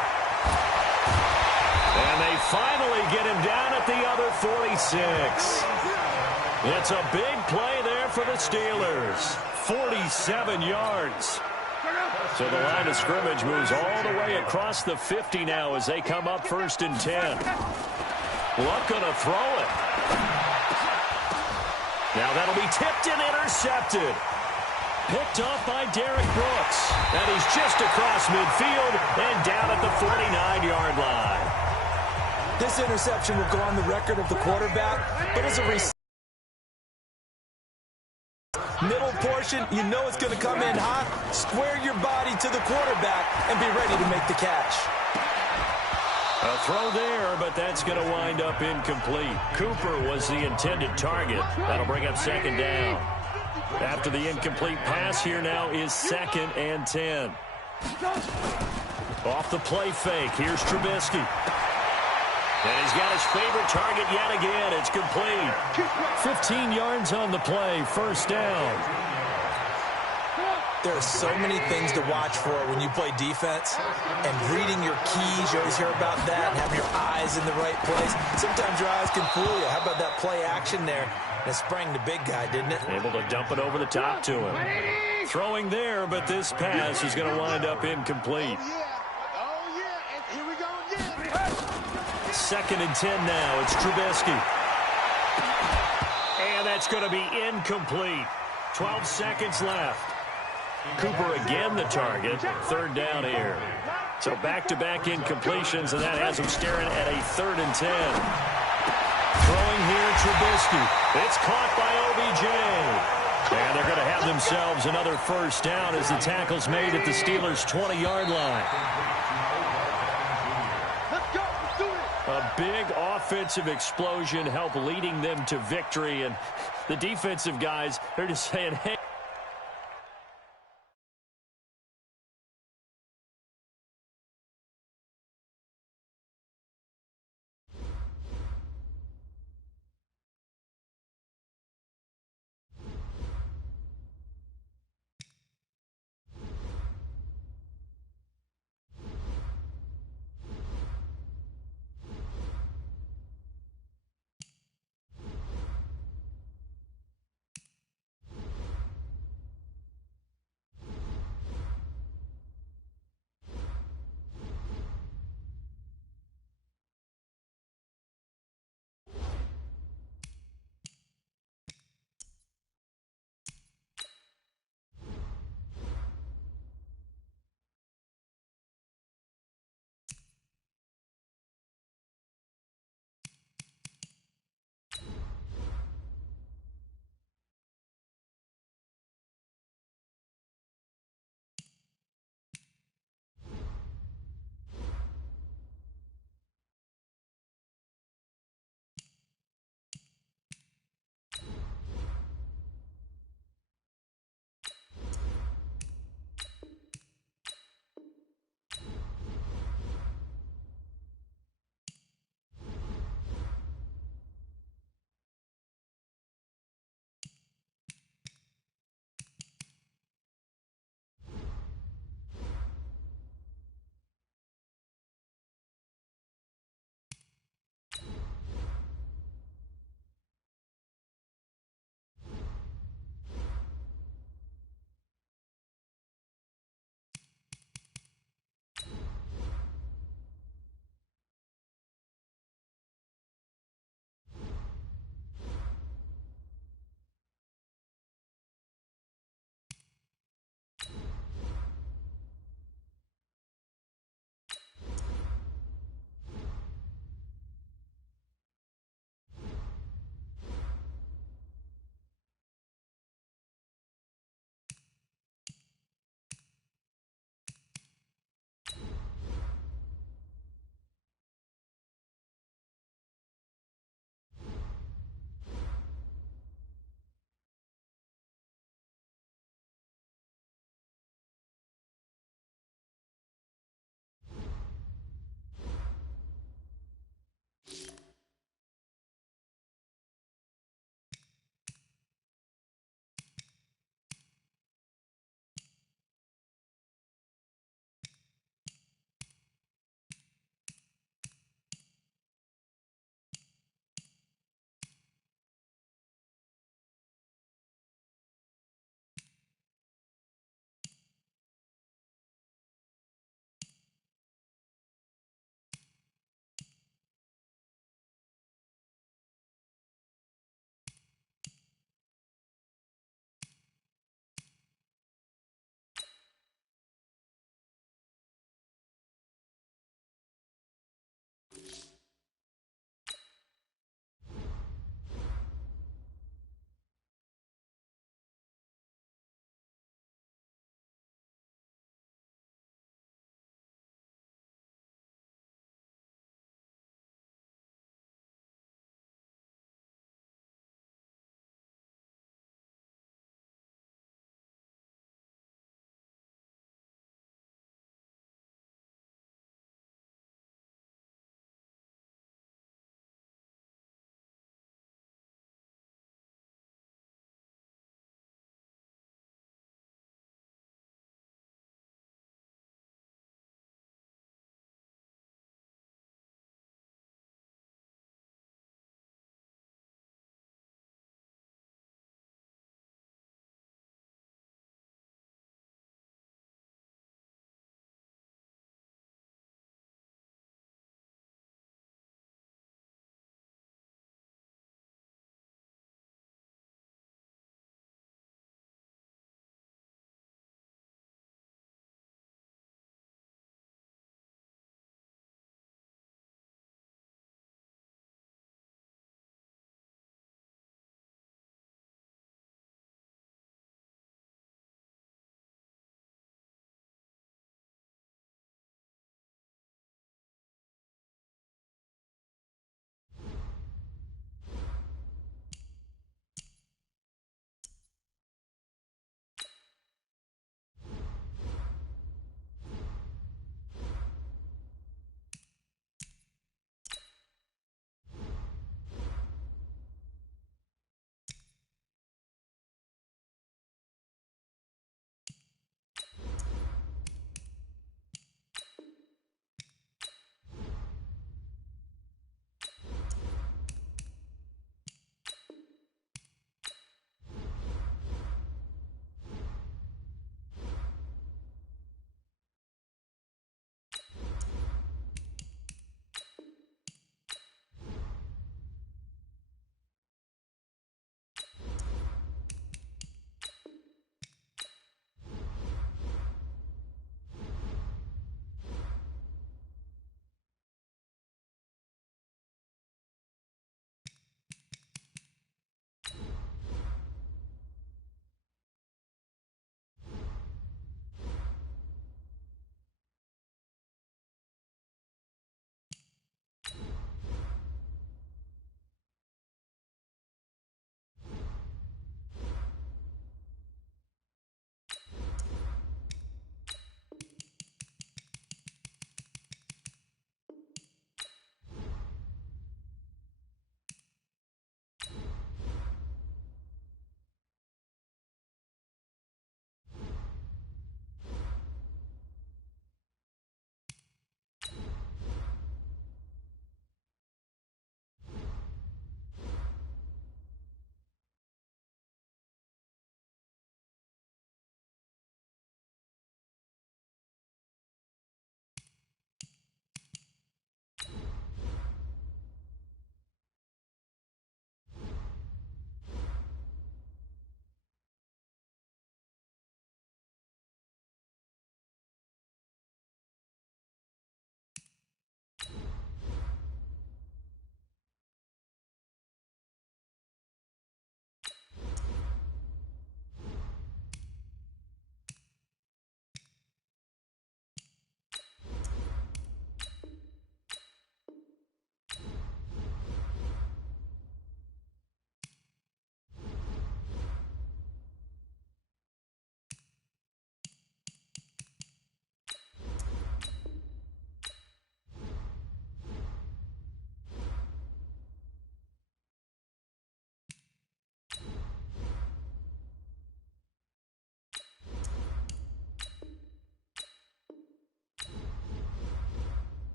And they finally get him down at the other 46. It's a big play there for the Steelers. 47 yards. So the line of scrimmage moves all the way across the 50 now as they come up 1st and 10. Luck gonna throw it. Now that'll be tipped and intercepted. Picked off by Derek Brooks. And he's just across midfield and down at the 49-yard line. This interception will go on the record of the quarterback, but as a middle portion, you know it's going to come in hot. Square your body to the quarterback and be ready to make the catch. A throw there, but that's going to wind up incomplete. Cooper was the intended target. That'll bring up 2nd down. After the incomplete pass, here now is 2nd and 10. Off the play fake, here's Trubisky. And he's got his favorite target yet again. It's complete. 15 yards on the play, 1st down. There are so many things to watch for when you play defense, and reading your keys, you always hear about that, and having your eyes in the right place. Sometimes your eyes can fool you. How about that play action there? And it sprang the big guy, didn't it? Able to dump it over the top to him. Throwing there, but this pass is going to wind up incomplete. Oh, yeah. And here we go again. 2nd and 10 now. It's Trubisky. And that's going to be incomplete. 12 seconds left. Cooper again the target. 3rd down here. So back-to-back incompletions, and that has him staring at a 3rd and 10. Throwing here, Trubisky. It's caught by OBJ. And they're going to have themselves another 1st down as the tackle's made at the Steelers' 20-yard line. A big offensive explosion helped leading them to victory, and the defensive guys, they're just saying, hey.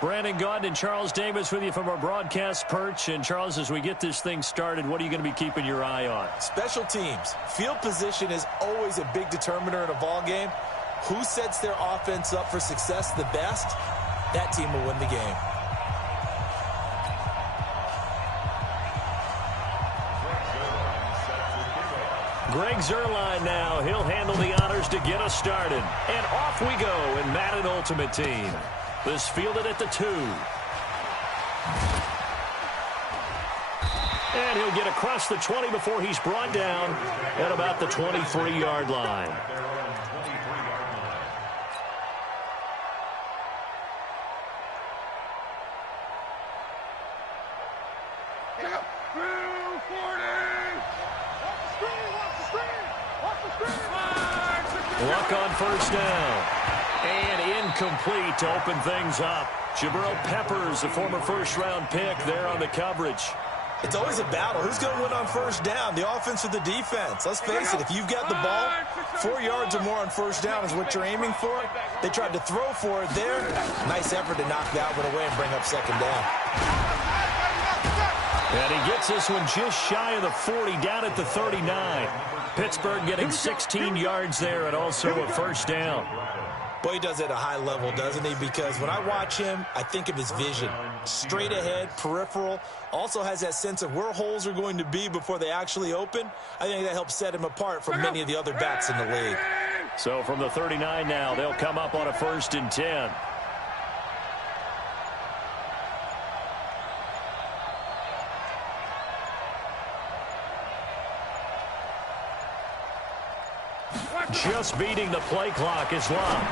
Brandon Gaudin and Charles Davis with you from our broadcast perch. And, Charles, as we get this thing started, what are you going to be keeping your eye on? Special teams. Field position is always a big determiner in a ball game. Who sets their offense up for success the best, that team will win the game. Greg Zuerlein now. He'll handle the honors to get us started. And off we go in Madden Ultimate Team. This fielded at the 2. And he'll get across the 20 before he's brought down at about the 23-yard line. Luck on first down. And incomplete to open things up. Jabril Peppers, the former first-round pick, there on the coverage. It's always a battle. Who's going to win on first down, the offense or the defense? Let's face it, if you've got the ball, 4 yards or more on first down is what you're aiming for. They tried to throw for it there. Nice effort to knock that one away and bring up second down. And he gets this one just shy of the 40, down at the 39. Pittsburgh getting 16 yards there and also a first down. Boy, he does it at a high level, doesn't he? Because when I watch him, I think of his vision. Straight ahead, peripheral. Also has that sense of where holes are going to be before they actually open. I think that helps set him apart from many of the other backs in the league. So from the 39 now, they'll come up on a 1st and 10. Just beating the play clock is Love.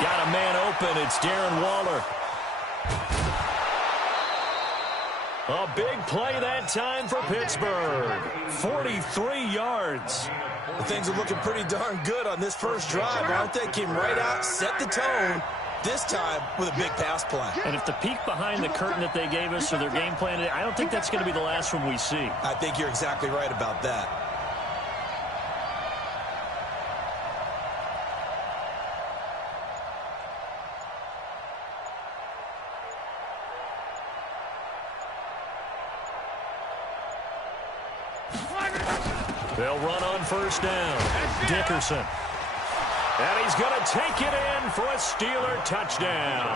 Got a man open. It's Darren Waller. A big play that time for Pittsburgh. 43 yards. Well, things are looking pretty darn good on this first drive, aren't they? Came right out, set the tone, this time with a big pass play. And if the peek behind the curtain that they gave us or their game plan, I don't think that's going to be the last one we see. I think you're exactly right about that. They'll run on first down. Dickerson. And he's going to take it in for a Steeler touchdown.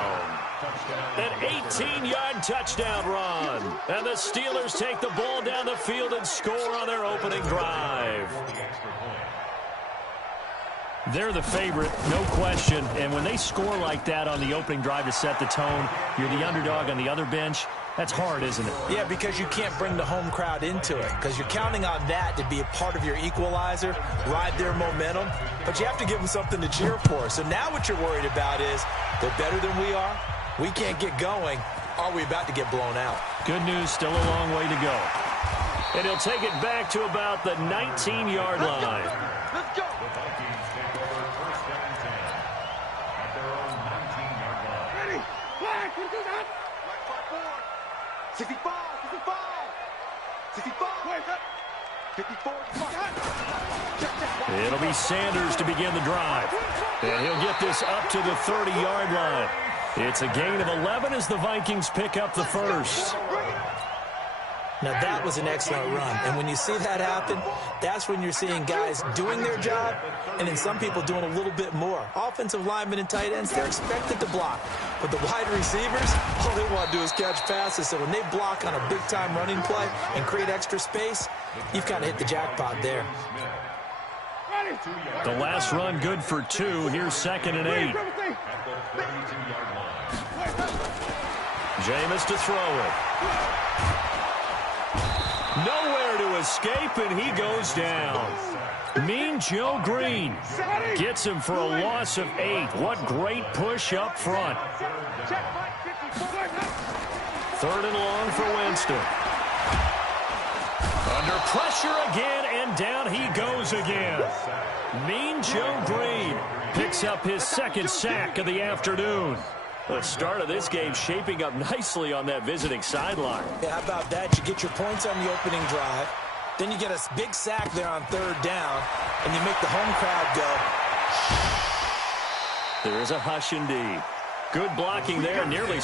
An 18-yard touchdown run. And the Steelers take the ball down the field and score on their opening drive. They're the favorite, no question. And when they score like that on the opening drive to set the tone, you're the underdog on the other bench. That's hard, isn't it? Yeah, because you can't bring the home crowd into it because you're counting on that to be a part of your equalizer, ride their momentum, but you have to give them something to cheer for. So now what you're worried about is they're better than we are. We can't get going. Are we about to get blown out? Good news, still a long way to go. And he'll take it back to about the 19-yard line. Let's go. The Vikings take over first down and 10 at their own 19-yard line. Ready? Flag. What is that? Right side forward. 65. 65. 54. 55. It'll be Sanders to begin the drive. And he'll get this up to the 30-yard line. It's a gain of 11 as the Vikings pick up the first. Now, that was an excellent run. And when you see that happen, that's when you're seeing guys doing their job and then some people doing a little bit more. Offensive linemen and tight ends, they're expected to block. But the wide receivers, all they want to do is catch passes. So when they block on a big-time running play and create extra space, you've kind of hit the jackpot there. The last run good for 2. Here's 2nd and 8. Jameis to throw it. Nowhere to escape, and he goes down. Mean Joe Green gets him for a loss of 8. What great push up front. 3rd and long for Winston. Under pressure again, and down he goes again. Mean Joe Green picks up his 2nd sack of the afternoon. The start of this game shaping up nicely on that visiting sideline. Yeah, how about that? You get your points on the opening drive. Then you get a big sack there on 3rd down, and you make the home crowd go. There is a hush indeed. Good blocking there, nearly.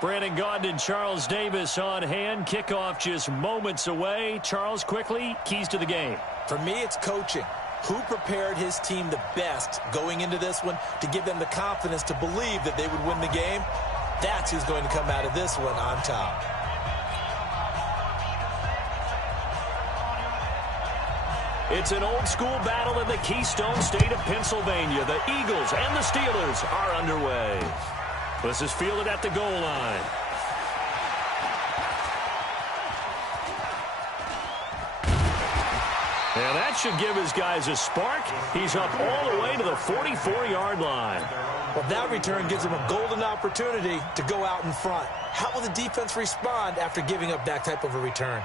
Brandon Gaudin and Charles Davis on hand. Kickoff just moments away. Charles, quickly, keys to the game. For me, it's coaching. Who prepared his team the best going into this one to give them the confidence to believe that they would win the game? That's who's going to come out of this one on top. It's an old-school battle in the Keystone State of Pennsylvania. The Eagles and the Steelers are underway. This is fielded at the goal line. And that should give his guys a spark. He's up all the way to the 44-yard line. Well, that return gives him a golden opportunity to go out in front. How will the defense respond after giving up that type of a return?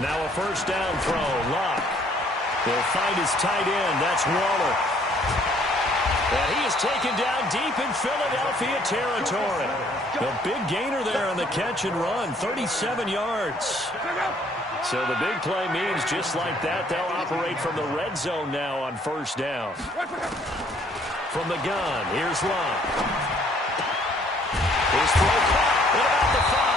Now a first down throw. Locke will find his tight end. That's Waller. And he is taken down deep in Philadelphia territory. A big gainer there on the catch and run, 37 yards. So the big play means just like that, they'll operate from the red zone now on first down. From the gun, here's Locke. His throw caught at about the 5.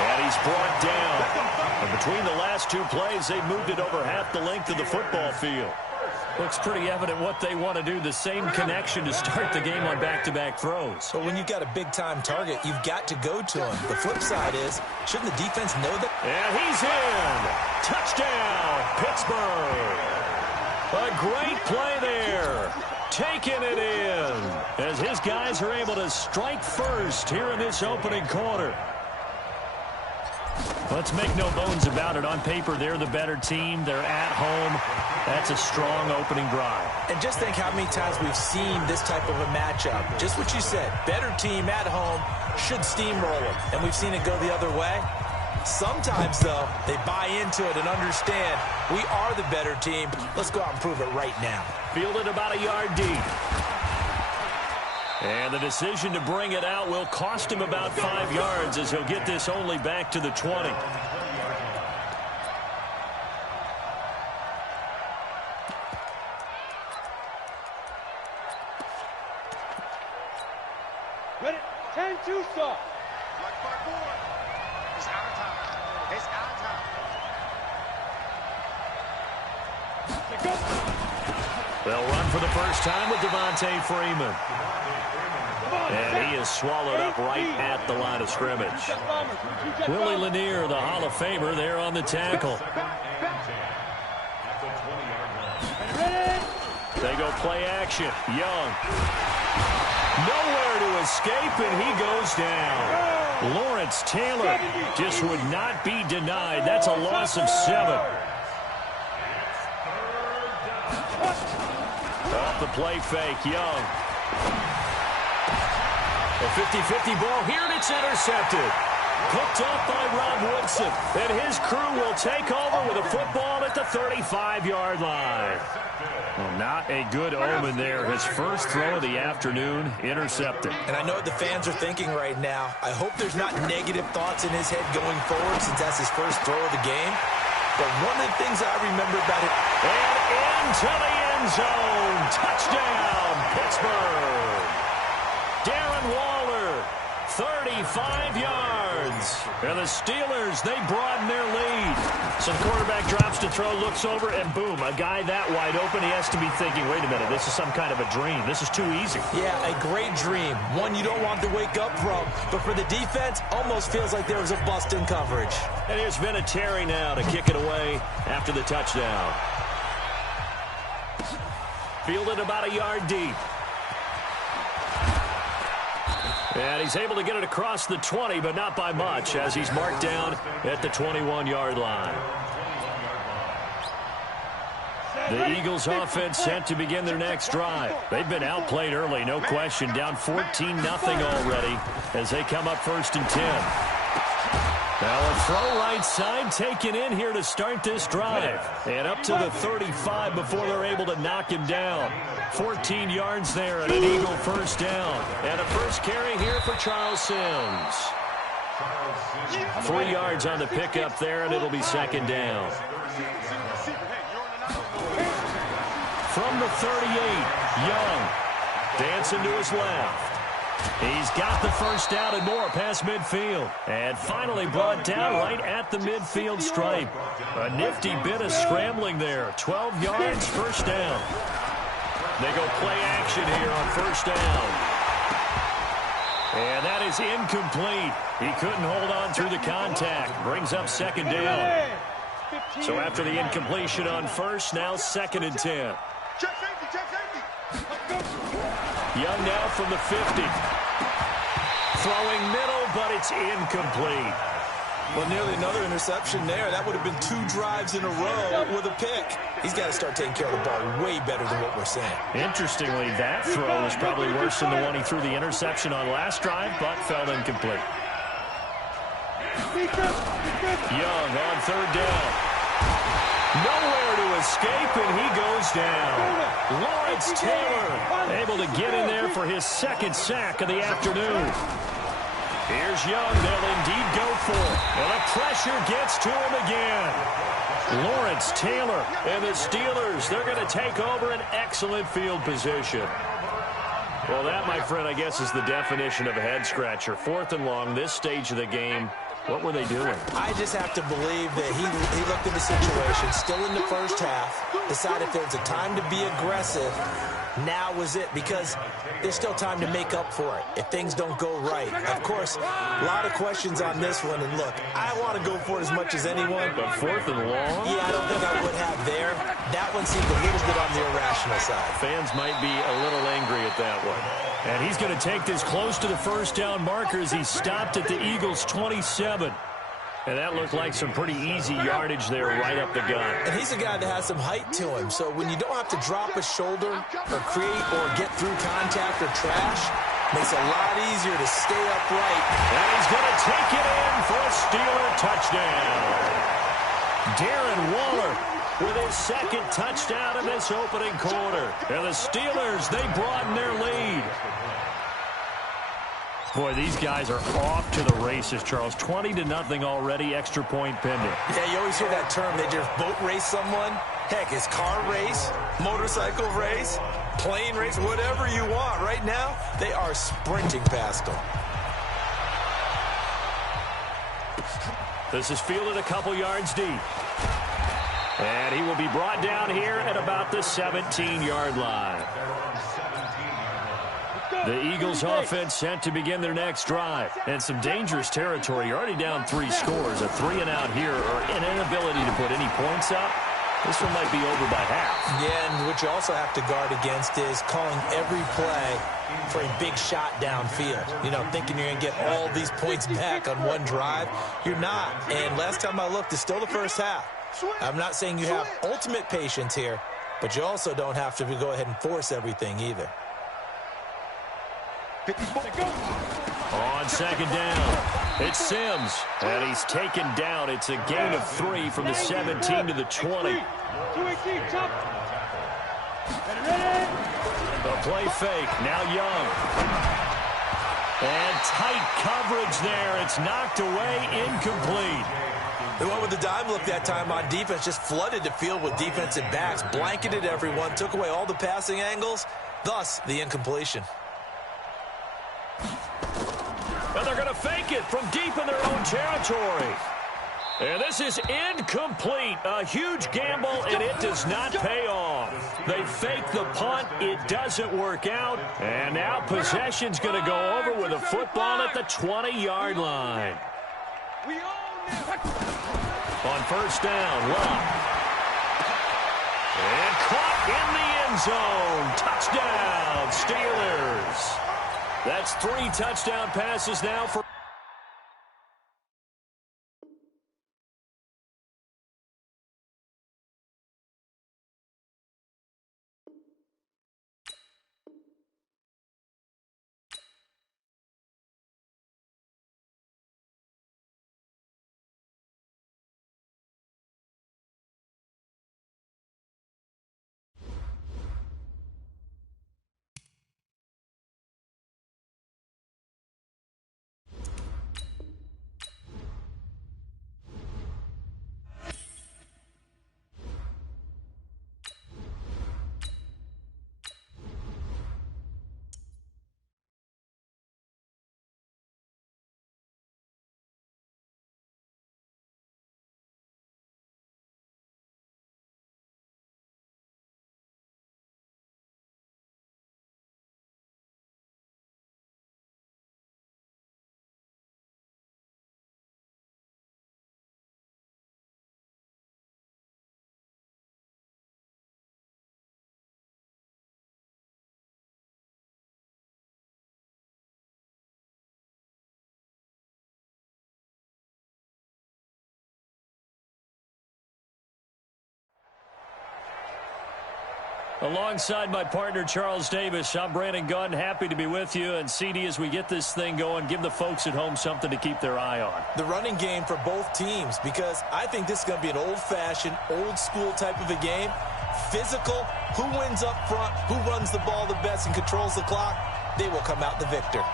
And he's brought down. And between the last two plays, they moved it over half the length of the football field. Looks pretty evident what they want to do. The same connection to start the game on back-to-back throws. But when you've got a big-time target, you've got to go to him. The flip side is, shouldn't the defense know that? And he's in. Touchdown, Pittsburgh. A great play there. Taking it in as his guys are able to strike first here in this opening quarter. Let's make no bones about it. On paper, they're the better team. They're at home. That's a strong opening drive. And just think how many times we've seen this type of a matchup. Just what you said. Better team at home should steamroll them. And we've seen it go the other way. Sometimes, though, they buy into it and understand we are the better team. Let's go out and prove it right now. Fielded about a yard deep. And the decision to bring it out will cost him about 5 yards as he'll get this only back to the 20. Ready? 10-2 stop. Like my boy. It's out of time. It's out of time. Go. They'll run for the first time with Devontae Freeman. And he is swallowed up right at the line of scrimmage. Willie Lanier, the Hall of Famer, there on the tackle. They go play action. Young. Nowhere to escape, and he goes down. Lawrence Taylor just would not be denied. That's a loss of 7. Off the play fake, Young. A 50-50 ball here, and it's intercepted. Picked off by Rob Woodson. And his crew will take over with a football at the 35-yard line. Well, not a good omen there. His first throw of the afternoon, intercepted. And I know what the fans are thinking right now. I hope there's not negative thoughts in his head going forward since that's his first throw of the game. But one of the things I remember about it... And into the end zone. touchdown, Pittsburgh. Darren Waller, 35 yards. And the Steelers, they broaden their lead. So the quarterback drops to throw, looks over, and boom, a guy that wide open. He has to be thinking, wait a minute, this is some kind of a dream. This is too easy. Yeah, a great dream. One you don't want to wake up from. But for the defense, almost feels like there was a bust in coverage. And here's Vinatieri now to kick it away after the touchdown. Fielded about a yard deep. And he's able to get it across the 20, but not by much, as he's marked down at the 21-yard line. The Eagles offense set to begin their next drive. They've been outplayed early, no question, down 14-0 already as they come up 1st and 10. Now a throw right side taken in here to start this drive. And up to the 35 before they're able to knock him down. 14 yards there and an Eagle first down. And a first carry here for Charles Sims. 3 yards on the pickup there, and it'll be 2nd down. From the 38, Young dancing to his left. He's got the first down and more past midfield. And finally brought down right at the midfield stripe. A nifty bit of scrambling there. 12 yards, first down. They go play action here on first down. And that is incomplete. He couldn't hold on through the contact. Brings up 2nd down. So after the incompletion on first, now 2nd and 10. Young now from the 50. Throwing middle, but it's incomplete. Well, nearly another interception there. That would have been 2 drives in a row with a pick. He's got to start taking care of the ball way better than what we're saying. Interestingly, that throw was probably worse than the one he threw the interception on last drive, but fell incomplete. Young on 3rd down. Nowhere to escape, and he goes down. Lawrence Taylor able to get in there for his 2nd sack of the afternoon. Here's Young. They'll indeed go for it. And the pressure gets to him again. Lawrence Taylor and the Steelers, they're going to take over an excellent field position. Well, that, my friend, I guess is the definition of a head-scratcher. 4th and long, this stage of the game. What were they doing? I just have to believe that he looked at the situation, still in the first half, decided if there was a time to be aggressive, now was it, because there's still time to make up for it if things don't go right. Of course, a lot of questions on this one, and look, I want to go for it as much as anyone. But 4th and long? Yeah, I don't think I would have there. That one seemed a little bit on the irrational side. Fans might be a little angry at that one. And he's going to take this close to the first down marker as he stopped at the Eagles' 27. And that looked like some pretty easy yardage there right up the gut. And he's a guy that has some height to him. So when you don't have to drop a shoulder or create or get through contact or trash, makes it a lot easier to stay upright. And he's going to take it in for a Steeler touchdown. Darren Waller with his 2nd touchdown in this opening quarter. And the Steelers, they broaden their lead. Boy, these guys are off to the races, Charles. 20-0 already, extra point pending. Yeah, you always hear that term. They just boat race someone. Heck, it's car race, motorcycle race, plane race, whatever you want. Right now, they are sprinting past them. This is fielded a couple yards deep. And he will be brought down here at about the 17-yard line. The Eagles offense set to begin their next drive. And some dangerous territory. You're already down 3 scores. A 3-and-out here or an inability to put any points up. This one might be over by half. Yeah, and what you also have to guard against is calling every play for a big shot downfield. You know, thinking you're going to get all these points back on one drive. You're not. And last time I looked, it's still the first half. I'm not saying you have ultimate patience here, but you also don't have to go ahead and force everything either. On 2nd down, it's Sims, and he's taken down. It's a gain of 3 from the 17 to the 20. The play fake, now Young. And tight coverage there. It's knocked away, incomplete. They went with the dime look that time on defense, just flooded the field with defensive backs, blanketed everyone, took away all the passing angles, thus the incompletion. And they're going to fake it from deep in their own territory. And this is incomplete. A huge gamble, and it does not pay off. They fake the punt. It doesn't work out. And now possession's going to go over with a football at the 20-yard line. On first down, Love. And caught in the end zone. Touchdown, Steelers. That's 3 touchdown passes now for... Alongside my partner, Charles Davis, I'm Brandon Gunn. Happy to be with you. And, CD, as we get this thing going, give the folks at home something to keep their eye on. The running game for both teams, because I think this is going to be an old-fashioned, old-school type of a game. Physical, who wins up front, who runs the ball the best and controls the clock, they will come out the victor.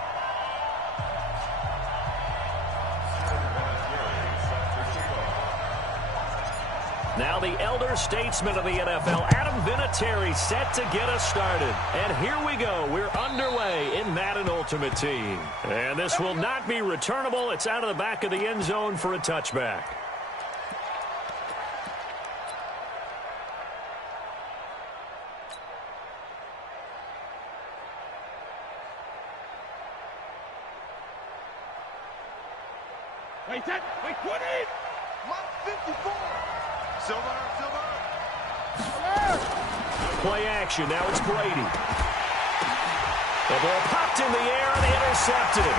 Now the elder statesman of the NFL, Adam Vinatieri, set to get us started. And here we go. We're underway in Madden Ultimate Team. And this will not be returnable. It's out of the back of the end zone for a touchback. Wait, 20! Mark 54! Silver! Play action. Now it's Brady. The ball popped in the air and intercepted.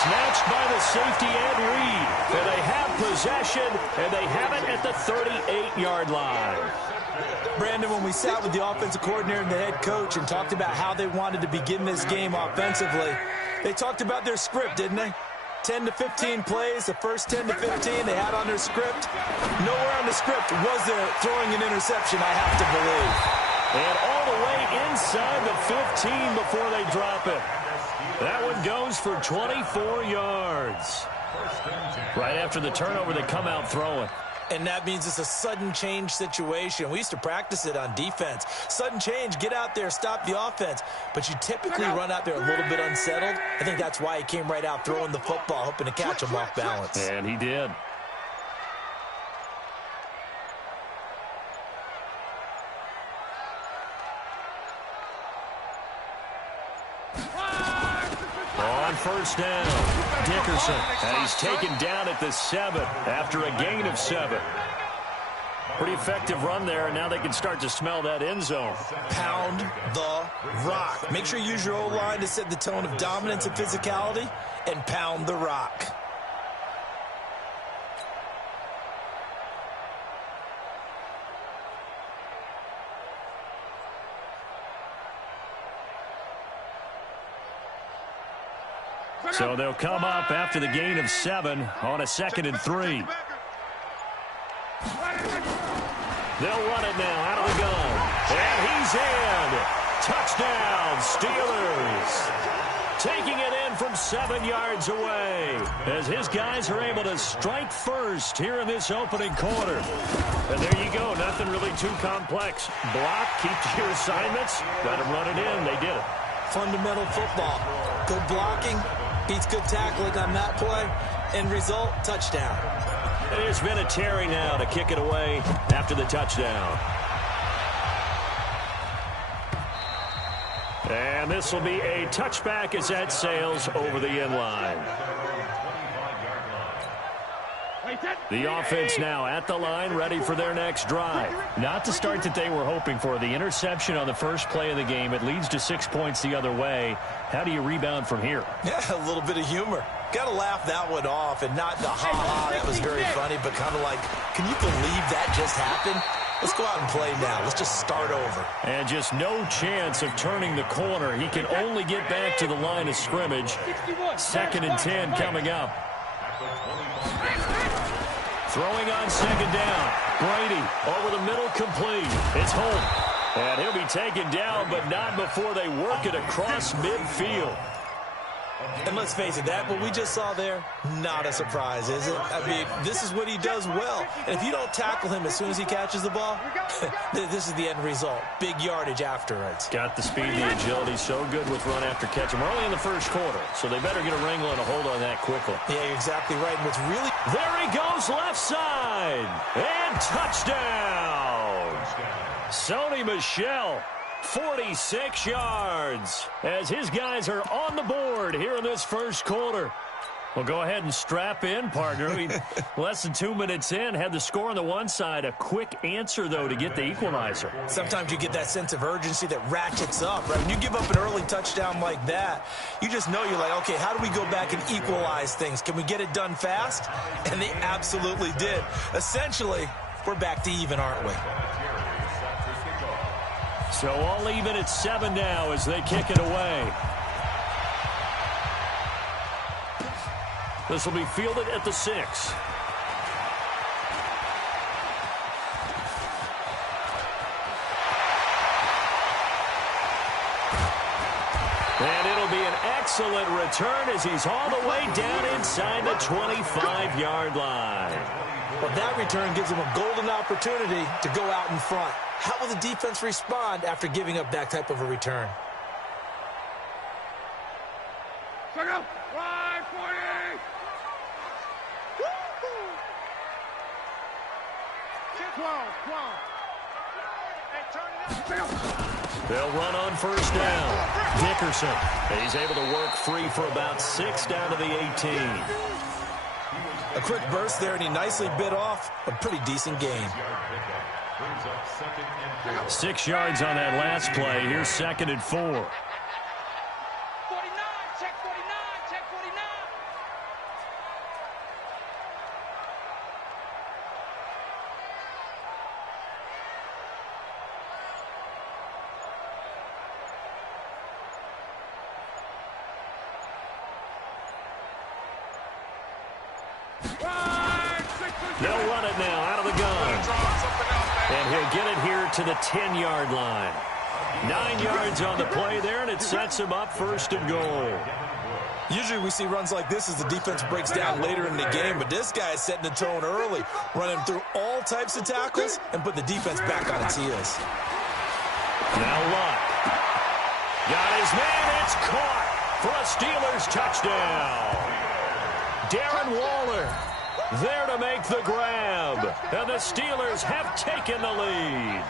Snatched by the safety Ed Reed. And they have possession, and they have it at the 38-yard line. Brandon, when we sat with the offensive coordinator and the head coach and talked about how they wanted to begin this game offensively, they talked about their script, didn't they? 10 to 15 plays, the first 10 to 15 they had on their script. Nowhere on the script was there throwing an interception, I have to believe. And all the way inside the 15 before they drop it. That one goes for 24 yards. Right after the turnover, they come out throwing. And that means it's a sudden change situation. We used to practice it on defense. Sudden change, get out there, stop the offense. But you typically run out there a little bit unsettled. I think that's why he came right out throwing the football, hoping to catch him off balance. And he did. On first down, Dickerson. And he's taken down at the 7 after a gain of 7. Pretty effective run there, and now they can start to smell that end zone. Pound the rock. Make sure you use your O-line to set the tone of dominance and physicality, and pound the rock. So they'll come up after the gain of 7 on a 2nd and 3. They'll run it now out of the gun. And he's in. Touchdown, Steelers. Taking it in from 7 yards away as his guys are able to strike first here in this opening quarter. And there you go. Nothing really too complex. Block, keep to your assignments, let them run it in. They did it. Fundamental football. Good blocking beats good tackling on that play. End result, touchdown. It has been a Terry now to kick it away after the touchdown. And this will be a touchback as that sails over the end line. The offense now at the line, ready for their next drive. Not the start that they were hoping for. The interception on the first play of the game. It leads to 6 points the other way. How do you rebound from here? Yeah, a little bit of humor. Got to laugh that one off and not the ha-ha. That was very funny, but kind of like, can you believe that just happened? Let's go out and play now. Let's just start over. And just no chance of turning the corner. He can only get back to the line of scrimmage. 2nd and 10 coming up. Throwing on 2nd down. Brady over the middle, complete. It's Holt. And he'll be taken down, but not before they work it across midfield. And let's face it, that what we just saw there, not a surprise, is it? I mean, this is what he does well. And if you don't tackle him as soon as he catches the ball, this is the end result. Big yardage afterwards. Got the speed, the agility, so good with run after catch. We're only in the first quarter, so they better get a wrangle and a hold on that quickly. Yeah, you're exactly right. And what's really... There he goes, left side. And touchdown. Sony Michel. 46 yards as his guys are on the board here in this first quarter. Well, go ahead and strap in, partner. Less than 2 minutes in, had the score on the one side. A quick answer, though, to get the equalizer. Sometimes you get that sense of urgency that ratchets up, right? When you give up an early touchdown like that, you just know you're like, okay, how do we go back and equalize things? Can we get it done fast? And they absolutely did. Essentially, we're back to even, aren't we? So all even at 7 now as they kick it away. This will be fielded at the 6. And it'll be an excellent return as he's all the way down inside the 25-yard line. Well, that return gives him a golden opportunity to go out in front. How will the defense respond after giving up that type of a return? Check out. 540. 12. Hey, turn it up. Check out. They'll run on first down. Dickerson. He's able to work free for about 6 down to the 18. A quick burst there, and he nicely bit off a pretty decent gain. 6 yards on that last play. Here's 2nd and 4. 49. Check 49. Check 49. They'll run it now out of the gun. And he'll get it here to the 10-yard line. 9 yards on the play there, and it sets him up 1st and goal. Usually we see runs like this as the defense breaks down later in the game, but this guy is setting the tone early, running through all types of tackles and put the defense back on its heels. Now Luck. Got his man. It's caught for a Steelers touchdown. Darren Waller there to make the grab. And the Steelers have taken the lead.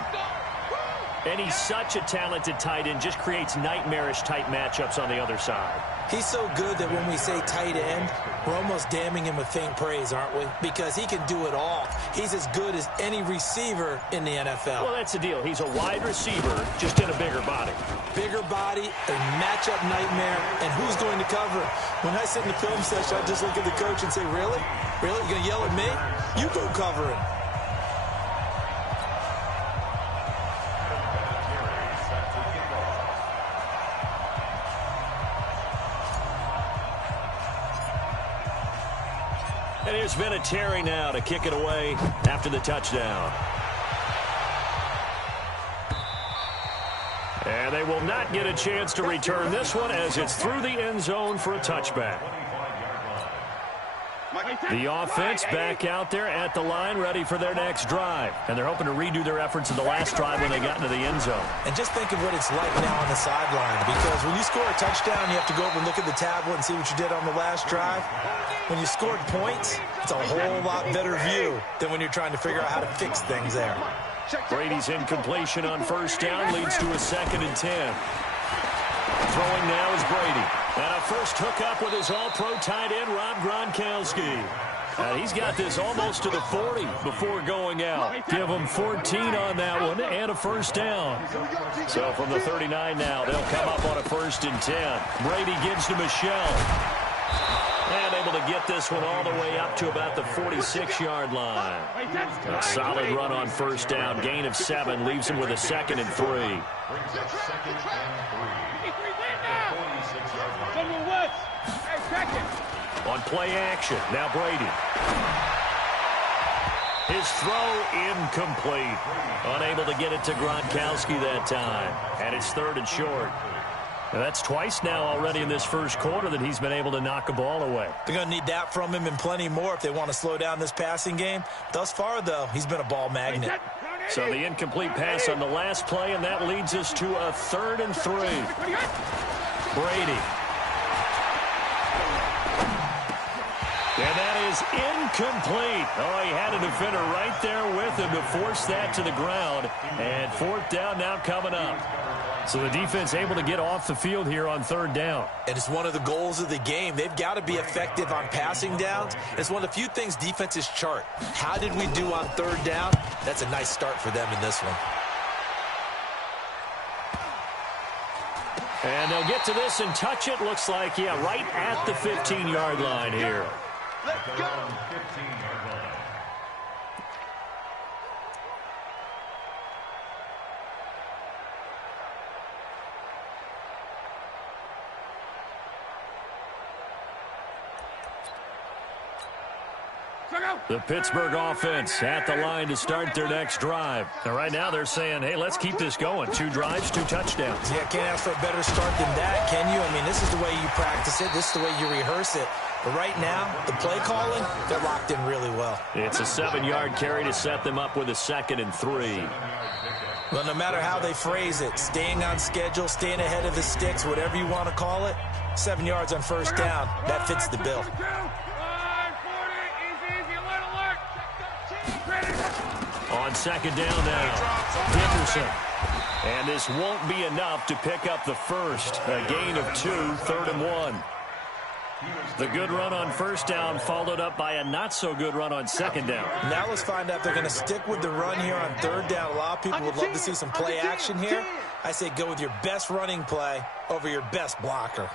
And he's such a talented tight end, just creates nightmarish-type matchups on the other side. He's so good that when we say tight end, we're almost damning him with faint praise, aren't we? Because he can do it all. He's as good as any receiver in the NFL. Well, that's the deal. He's a wide receiver, just in a bigger body. Bigger body, a matchup nightmare, and who's going to cover? When I sit in the film session, I just look at the coach and say, really? Really? You going to yell at me? You go cover him. And it's been a Terry now to kick it away after the touchdown. And And they will not get a chance to return this one as it's through the end zone for a touchback. The offense back out there at the line, ready for their next drive. And they're hoping to redo their efforts in the last drive when they got into the end zone. And just think of what it's like now on the sideline, because when you score a touchdown, you have to go over and look at the tablet and see what you did on the last drive. When you scored points, it's a whole lot better view than when you're trying to figure out how to fix things there. Brady's incompletion on first down leads to a 2nd and 10. Throwing now is Brady. And a first hookup with his all-pro tight end, Rob Gronkowski. He's got this almost to the 40 before going out. Give him 14 on that one and a first down. So from the 39 now, they'll come up on a 1st and 10. Brady gives to Michel. And able to get this one all the way up to about the 46-yard line. A solid run on first down. Gain of 7 leaves him with a 2nd and 3. On play action, now Brady. His throw incomplete. Unable to get it to Gronkowski that time. And it's 3rd and short. Now that's twice now already in this first quarter that he's been able to knock a ball away. They're going to need that from him and plenty more if they want to slow down this passing game. Thus far, though, he's been a ball magnet. So the incomplete pass on the last play, and that leads us to a 3rd and 3. Brady. And that is incomplete. Oh, he had a defender right there with him to force that to the ground. And 4th down now coming up. So the defense able to get off the field here on 3rd down. And it's one of the goals of the game. They've got to be effective on passing downs. It's one of the few things defenses chart. How did we do on 3rd down? That's a nice start for them in this one. And they'll get to this and touch it. Looks like, yeah, right at the 15-yard line here. Let's go. 15-yard line. The Pittsburgh offense at the line to start their next drive. And right now they're saying, hey, let's keep this going. 2 drives, 2 touchdowns. Yeah, can't ask for a better start than that, can you? I mean, this is the way you practice it. This is the way you rehearse it. But right now, the play calling, they're locked in really well. It's a 7-yard carry to set them up with a 2nd and 3. Well, no matter how they phrase it, staying on schedule, staying ahead of the sticks, whatever you want to call it, 7 yards on first down, that fits the bill. On 2nd down now, Dickerson. And this won't be enough to pick up the first. A gain of 2, 3rd and 1. The good run on first down followed up by a not-so-good run on 2nd down. Now let's find out if they're going to stick with the run here on 3rd down. A lot of people would love to see some play action here. I say go with your best running play over your best blocker.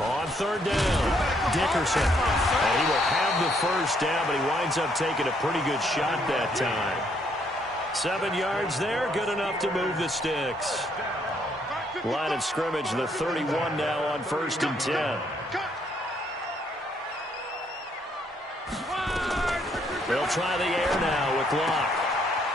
On 3rd down, Dickerson. And he will have the first down, but he winds up taking a pretty good shot that time. 7 yards there, good enough to move the sticks. Line of scrimmage, the 31 now on 1st and 10. They'll try the air now with Locke.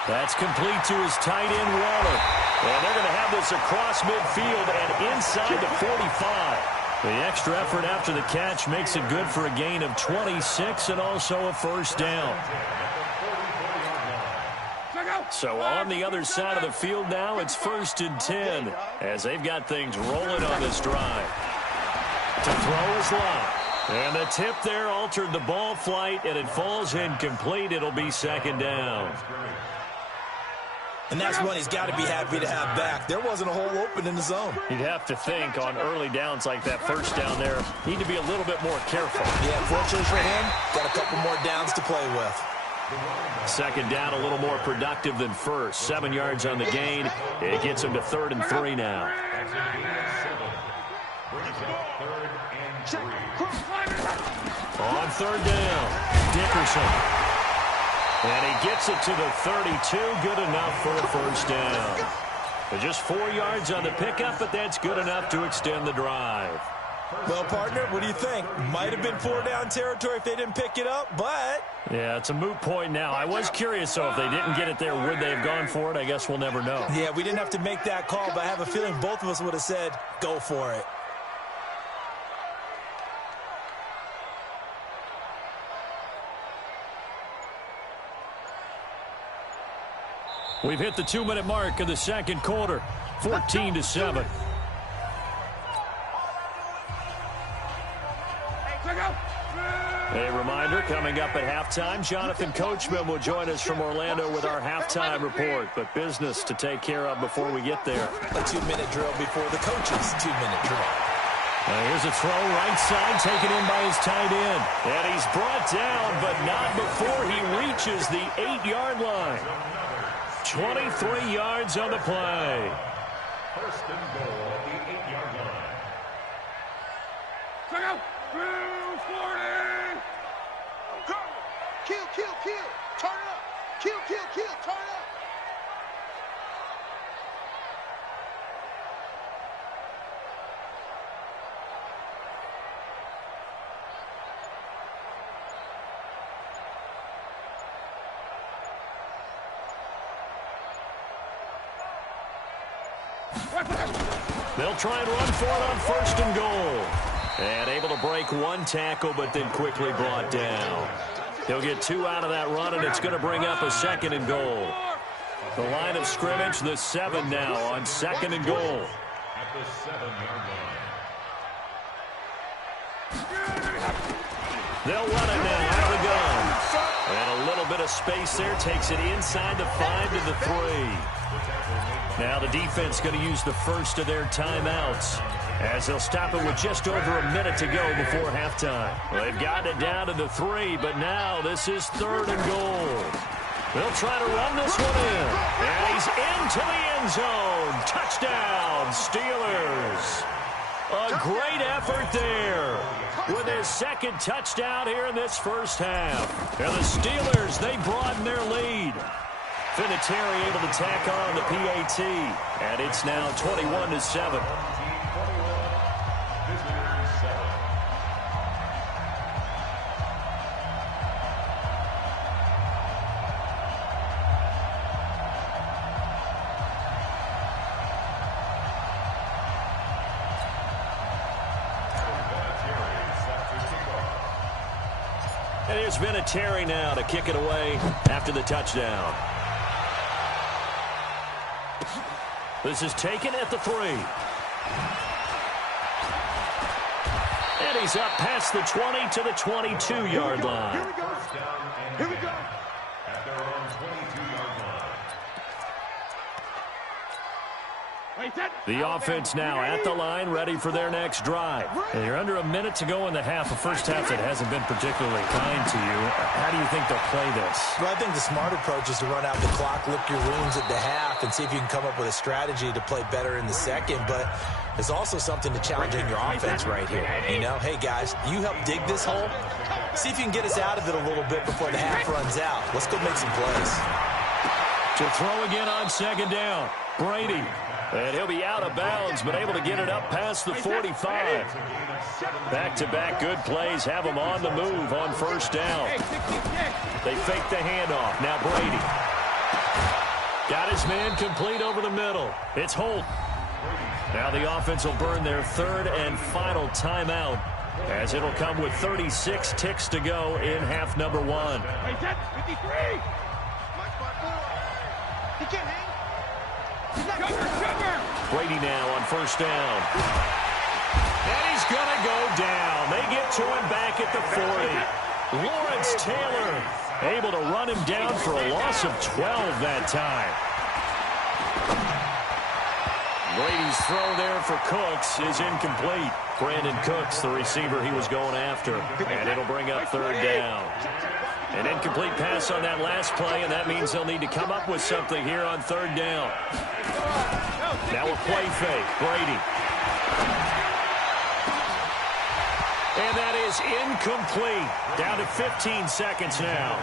That's complete to his tight end, Waller. And they're going to have this across midfield and inside the 45. The extra effort after the catch makes it good for a gain of 26 and also a first down. So on the other side of the field now, it's 1st and 10 as they've got things rolling on this drive. To throw is Locke. And the tip there altered the ball flight, and it falls incomplete. It'll be 2nd down. And that's one he's got to be happy to have back. There wasn't a hole open in the zone. You'd have to think on early downs like that first down there, need to be a little bit more careful. Yeah, fortunately for him, got a couple more downs to play with. 2nd down, a little more productive than first. 7 yards on the gain. It gets him to 3rd and 3 now. On 3rd down, Dickerson. And he gets it to the 32. Good enough for a first down. But just 4 yards on the pickup, but that's good enough to extend the drive. Well, partner, what do you think? Might have been 4-down territory if they didn't pick it up, but... Yeah, it's a moot point now. I was curious, though, if they didn't get it there, would they have gone for it? I guess we'll never know. Yeah, we didn't have to make that call, but I have a feeling both of us would have said, go for it. We've hit the 2-minute mark of the second quarter, 14-7. A reminder, coming up at halftime, Jonathan Coachman will join us from Orlando with our halftime report. But business to take care of before we get there. A 2-minute drill before the coach's 2-minute drill. Here's a throw, right side, taken in by his tight end. And he's brought down, but not before he reaches the 8-yard line. 23 yards on the play. First and goal at the 8-yard line. Check out. 40. Kill, kill, kill. Turn it up. Kill, kill, kill. Turn it up. They'll try and run for it on first and goal. And able to break one tackle, but then quickly brought down. He'll get 2 out of that run, and it's going to bring up a second and goal. The line of scrimmage, the 7 now on second and goal. At the 7-yard line. They'll run it now out of the gun. And a little bit of space there takes it inside the 5 to the 3. Now the defense going to use the first of their timeouts, as they'll stop it with just over a minute to go before halftime. Well, they've gotten it down to the 3, but now this is third and goal. They'll try to run this one in. And he's into the end zone. Touchdown, Steelers. A great effort there with his second touchdown here in this first half. And the Steelers, they broaden their lead. Vinatieri able to tack on the PAT. And it's now 21-7. And here's Vinatieri now to kick it away after the touchdown. This is taken at the 3. And he's up past the 20 to the 22-yard line. Here we go. Here we go. At their own 22-yard line. The offense now at the line, ready for their next drive. And you're under a minute to go in the half, a first half that hasn't been particularly kind to you. How do you think they'll play this? Well, I think the smart approach is to run out the clock, lick your wounds at the half, and see if you can come up with a strategy to play better in the second. But there's also something to challenging your offense right here. You know, hey, guys, you help dig this hole. See if you can get us out of it a little bit before the half runs out. Let's go make some plays. To throw again on second down, Brady. And he'll be out of bounds, but able to get it up past the 45. Back-to-back good plays have him on the move on first down. They fake the handoff. Now Brady. Got his man complete over the middle. It's Holt. Now the offense will burn their third and final timeout, as it'll come with 36 ticks to go in half number 1. He can't hang. Brady now on first down. And he's going to go down. They get to him back at the 40. Lawrence Taylor able to run him down for a loss of 12 that time. Brady's throw there for Cooks is incomplete. Brandon Cooks, the receiver he was going after. And it'll bring up third down. An incomplete pass on that last play, and that means they'll need to come up with something here on third down. Now a play fake. Brady. And that is incomplete. Down to 15 seconds now.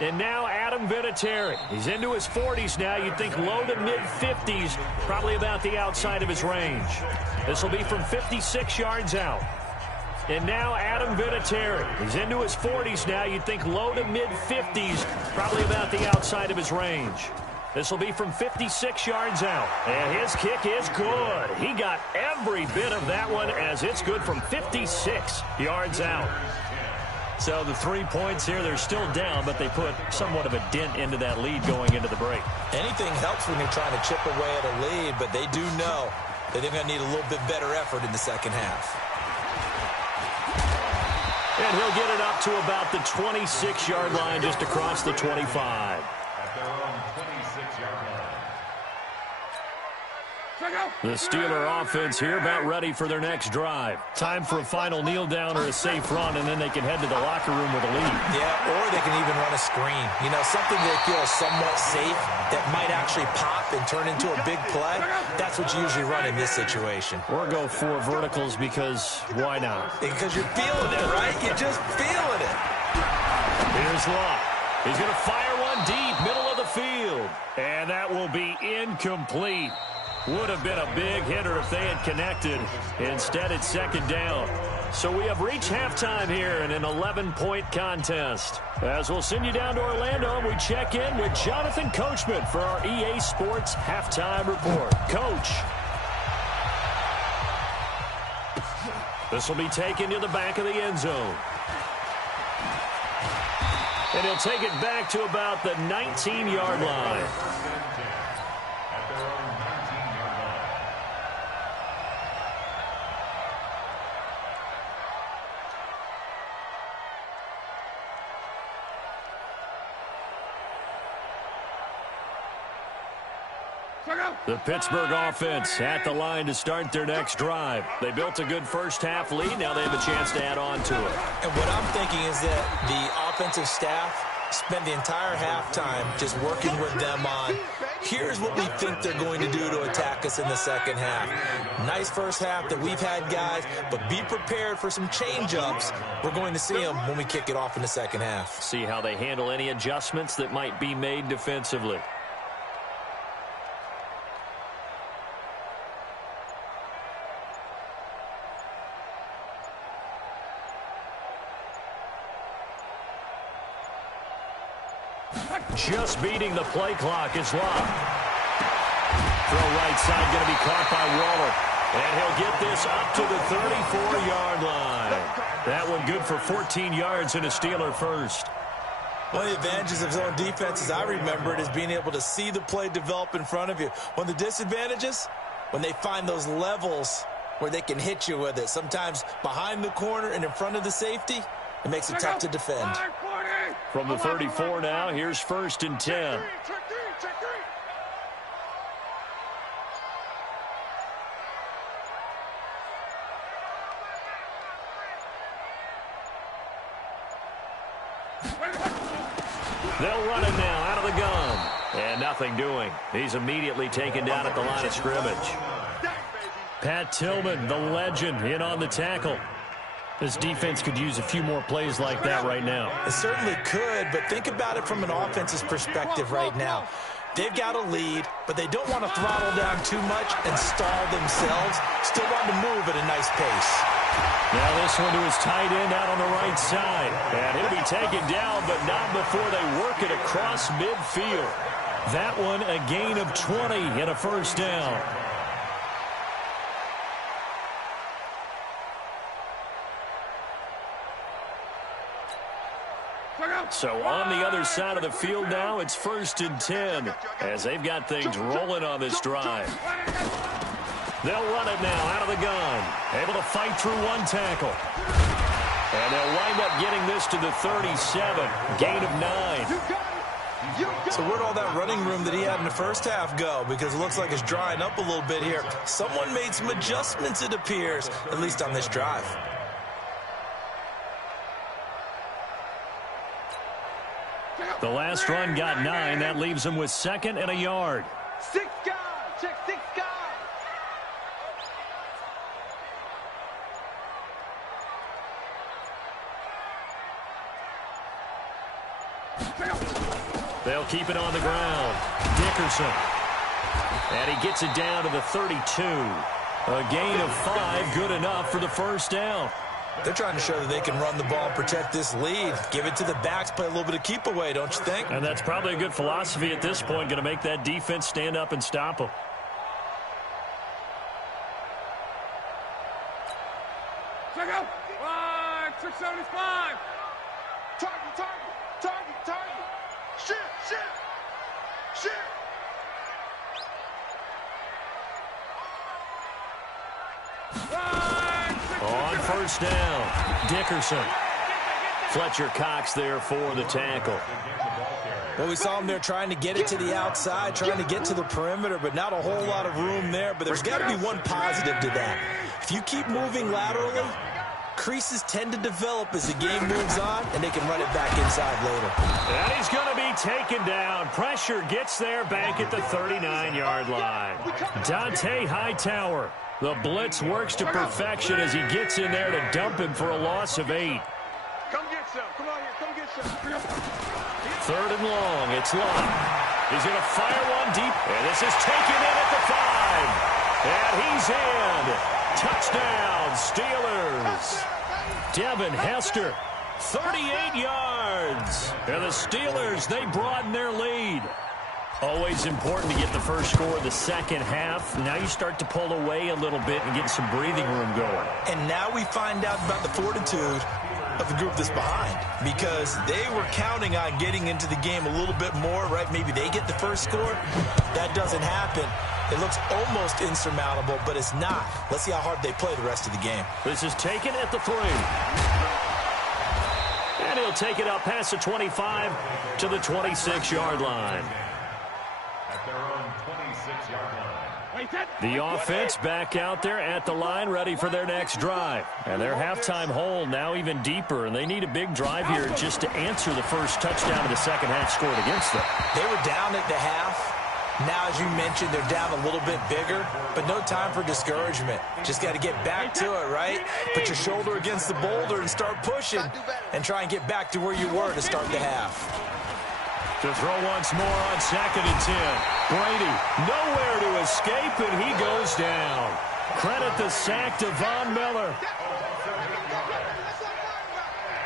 And now Adam Vinatieri. He's into his 40s now. You'd think low to mid-50s, probably about the outside of his range. This will be from 56 yards out. And now Adam Vinatieri. He's into his 40s now. You'd think low to mid-50s, probably about the outside of his range. This will be from 56 yards out. And his kick is good. He got every bit of that one as it's good from 56 yards out. So the 3 points here, they're still down, but they put somewhat of a dent into that lead going into the break. Anything helps when you're trying to chip away at a lead, but they do know that they're going to need a little bit better effort in the second half. And he'll get it up to about the 26-yard line, just across the 25. At their own 26-yard line. The Steeler offense here about ready for their next drive. Time for a final kneel down or a safe run, and then they can head to the locker room with a lead. Yeah, or they can even run a screen. You know, something they feel is somewhat safe that might actually pop and turn into a big play. That's what you usually run in this situation. Or go 4 verticals because why not? Because you're feeling it, right? You're just feeling it. Here's Locke. He's going to fire one deep, middle of the field. And that will be incomplete. Would have been a big hitter if they had connected. Instead, it's second down. So we have reached halftime here in an 11-point contest. As we'll send you down to Orlando, we check in with Jonathan Coachman for our EA Sports Halftime Report. Coach. This will be taken to the back of the end zone. And he'll take it back to about the 19-yard line. At their own 19-yard line. The Pittsburgh offense at the line to start their next drive. They built a good first-half lead. Now they have a chance to add on to it. And what I'm thinking is that the offensive staff spent the entire halftime just working with them on, here's what we think they're going to do to attack us in the second half. Nice first half that we've had, guys, but be prepared for some change-ups. We're going to see them when we kick it off in the second half. See how they handle any adjustments that might be made defensively. Just beating the play clock is Locke. Throw right side going to be caught by Waller. And he'll get this up to the 34-yard line. That one good for 14 yards and a Steeler first. One of the advantages of zone defense, as I remember it, is being able to see the play develop in front of you. One of the disadvantages, when they find those levels where they can hit you with it, sometimes behind the corner and in front of the safety, it makes it tough to defend. From the 34 now, here's 1st and 10. They'll run it now out of the gun. And nothing doing. He's immediately taken down at the line of scrimmage. Pat Tillman, the legend, in on the tackle. This defense could use a few more plays like that right now. It certainly could, but think about it from an offense's perspective right now. They've got a lead, but they don't want to throttle down too much and stall themselves. Still want to move at a nice pace. Now this one to his tight end out on the right side. And he'll be taken down, but not before they work it across midfield. That one a gain of 20 and a first down. So on the other side of the field now, it's 1st and 10 as they've got things rolling on this drive. They'll run it now out of the gun. Able to fight through one tackle. And they'll wind up getting this to the 37. Gain of 9. So where'd all that running room that he had in the first half go? Because it looks like it's drying up a little bit here. Someone made some adjustments, it appears, at least on this drive. The last run got 9. That leaves them with 2nd and a yard. 6 guys. Check 6 guys. They'll keep it on the ground. Dickerson. And he gets it down to the 32. A gain of 5, good enough for the first down. They're trying to show that they can run the ball and protect this lead. Give it to the backs, play a little bit of keep away, don't you think? And that's probably a good philosophy at this point, going to make that defense stand up and stop them. Check out. 675. Target. Shit. On first down, Dickerson. Fletcher Cox there for the tackle. Well, we saw him there trying to get it to the outside, trying to get to the perimeter, but not a whole lot of room there. But there's got to be one positive to that. If you keep moving laterally, creases tend to develop as the game moves on, and they can run it back inside later. And he's going to be taken down. Pressure gets there back at the 39-yard line. Dante Hightower. The blitz works to perfection as he gets in there to dump him for a loss of 8. Come get some. Come on here. Come get some. 3rd and long. It's Locke. He's going to fire one deep. And this is taken in at the 5. And he's in. Touchdown, Steelers. Devin Hester, 38 yards. And the Steelers, they broaden their lead. Always important to get the first score of the second half. Now you start to pull away a little bit and get some breathing room going. And now we find out about the fortitude of the group that's behind, because they were counting on getting into the game a little bit more, right? Maybe they get the first score. That doesn't happen. It looks almost insurmountable, but it's not. Let's see how hard they play the rest of the game. This is taken at the 3. And he'll take it up past the 25 to the 26-yard line. At their own 26-yard line. The offense back out there at the line, ready for their next drive. And their halftime hole now even deeper, and they need a big drive here just to answer the first touchdown of the second half scored against them. They were down at the half. Now, as you mentioned, they're down a little bit bigger, but no time for discouragement. Just got to get back to it, right? Put your shoulder against the boulder and start pushing and try and get back to where you were to start the half. To throw once more on 2nd and 10. Brady nowhere to escape, and he goes down. Credit the sack to Von Miller.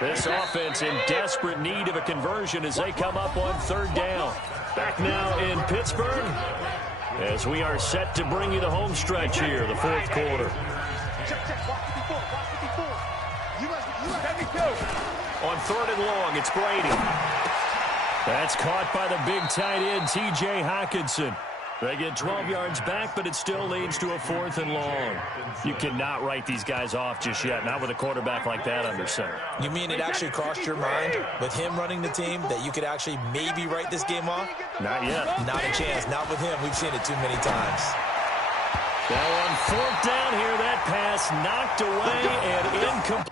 This offense in desperate need of a conversion as they come up on 3rd down. Back now in Pittsburgh as we are set to bring you the home stretch here, the 4th quarter. On 3rd and long, it's Brady. That's caught by the big tight end, T.J. Hockenson. They get 12 yards back, but it still leads to a 4th and long. You cannot write these guys off just yet, not with a quarterback like that under center. You mean it actually crossed your mind with him running the team that you could actually maybe write this game off? Not yet. Not a chance. Not with him. We've seen it too many times. Now on 4th down here, that pass knocked away and incomplete.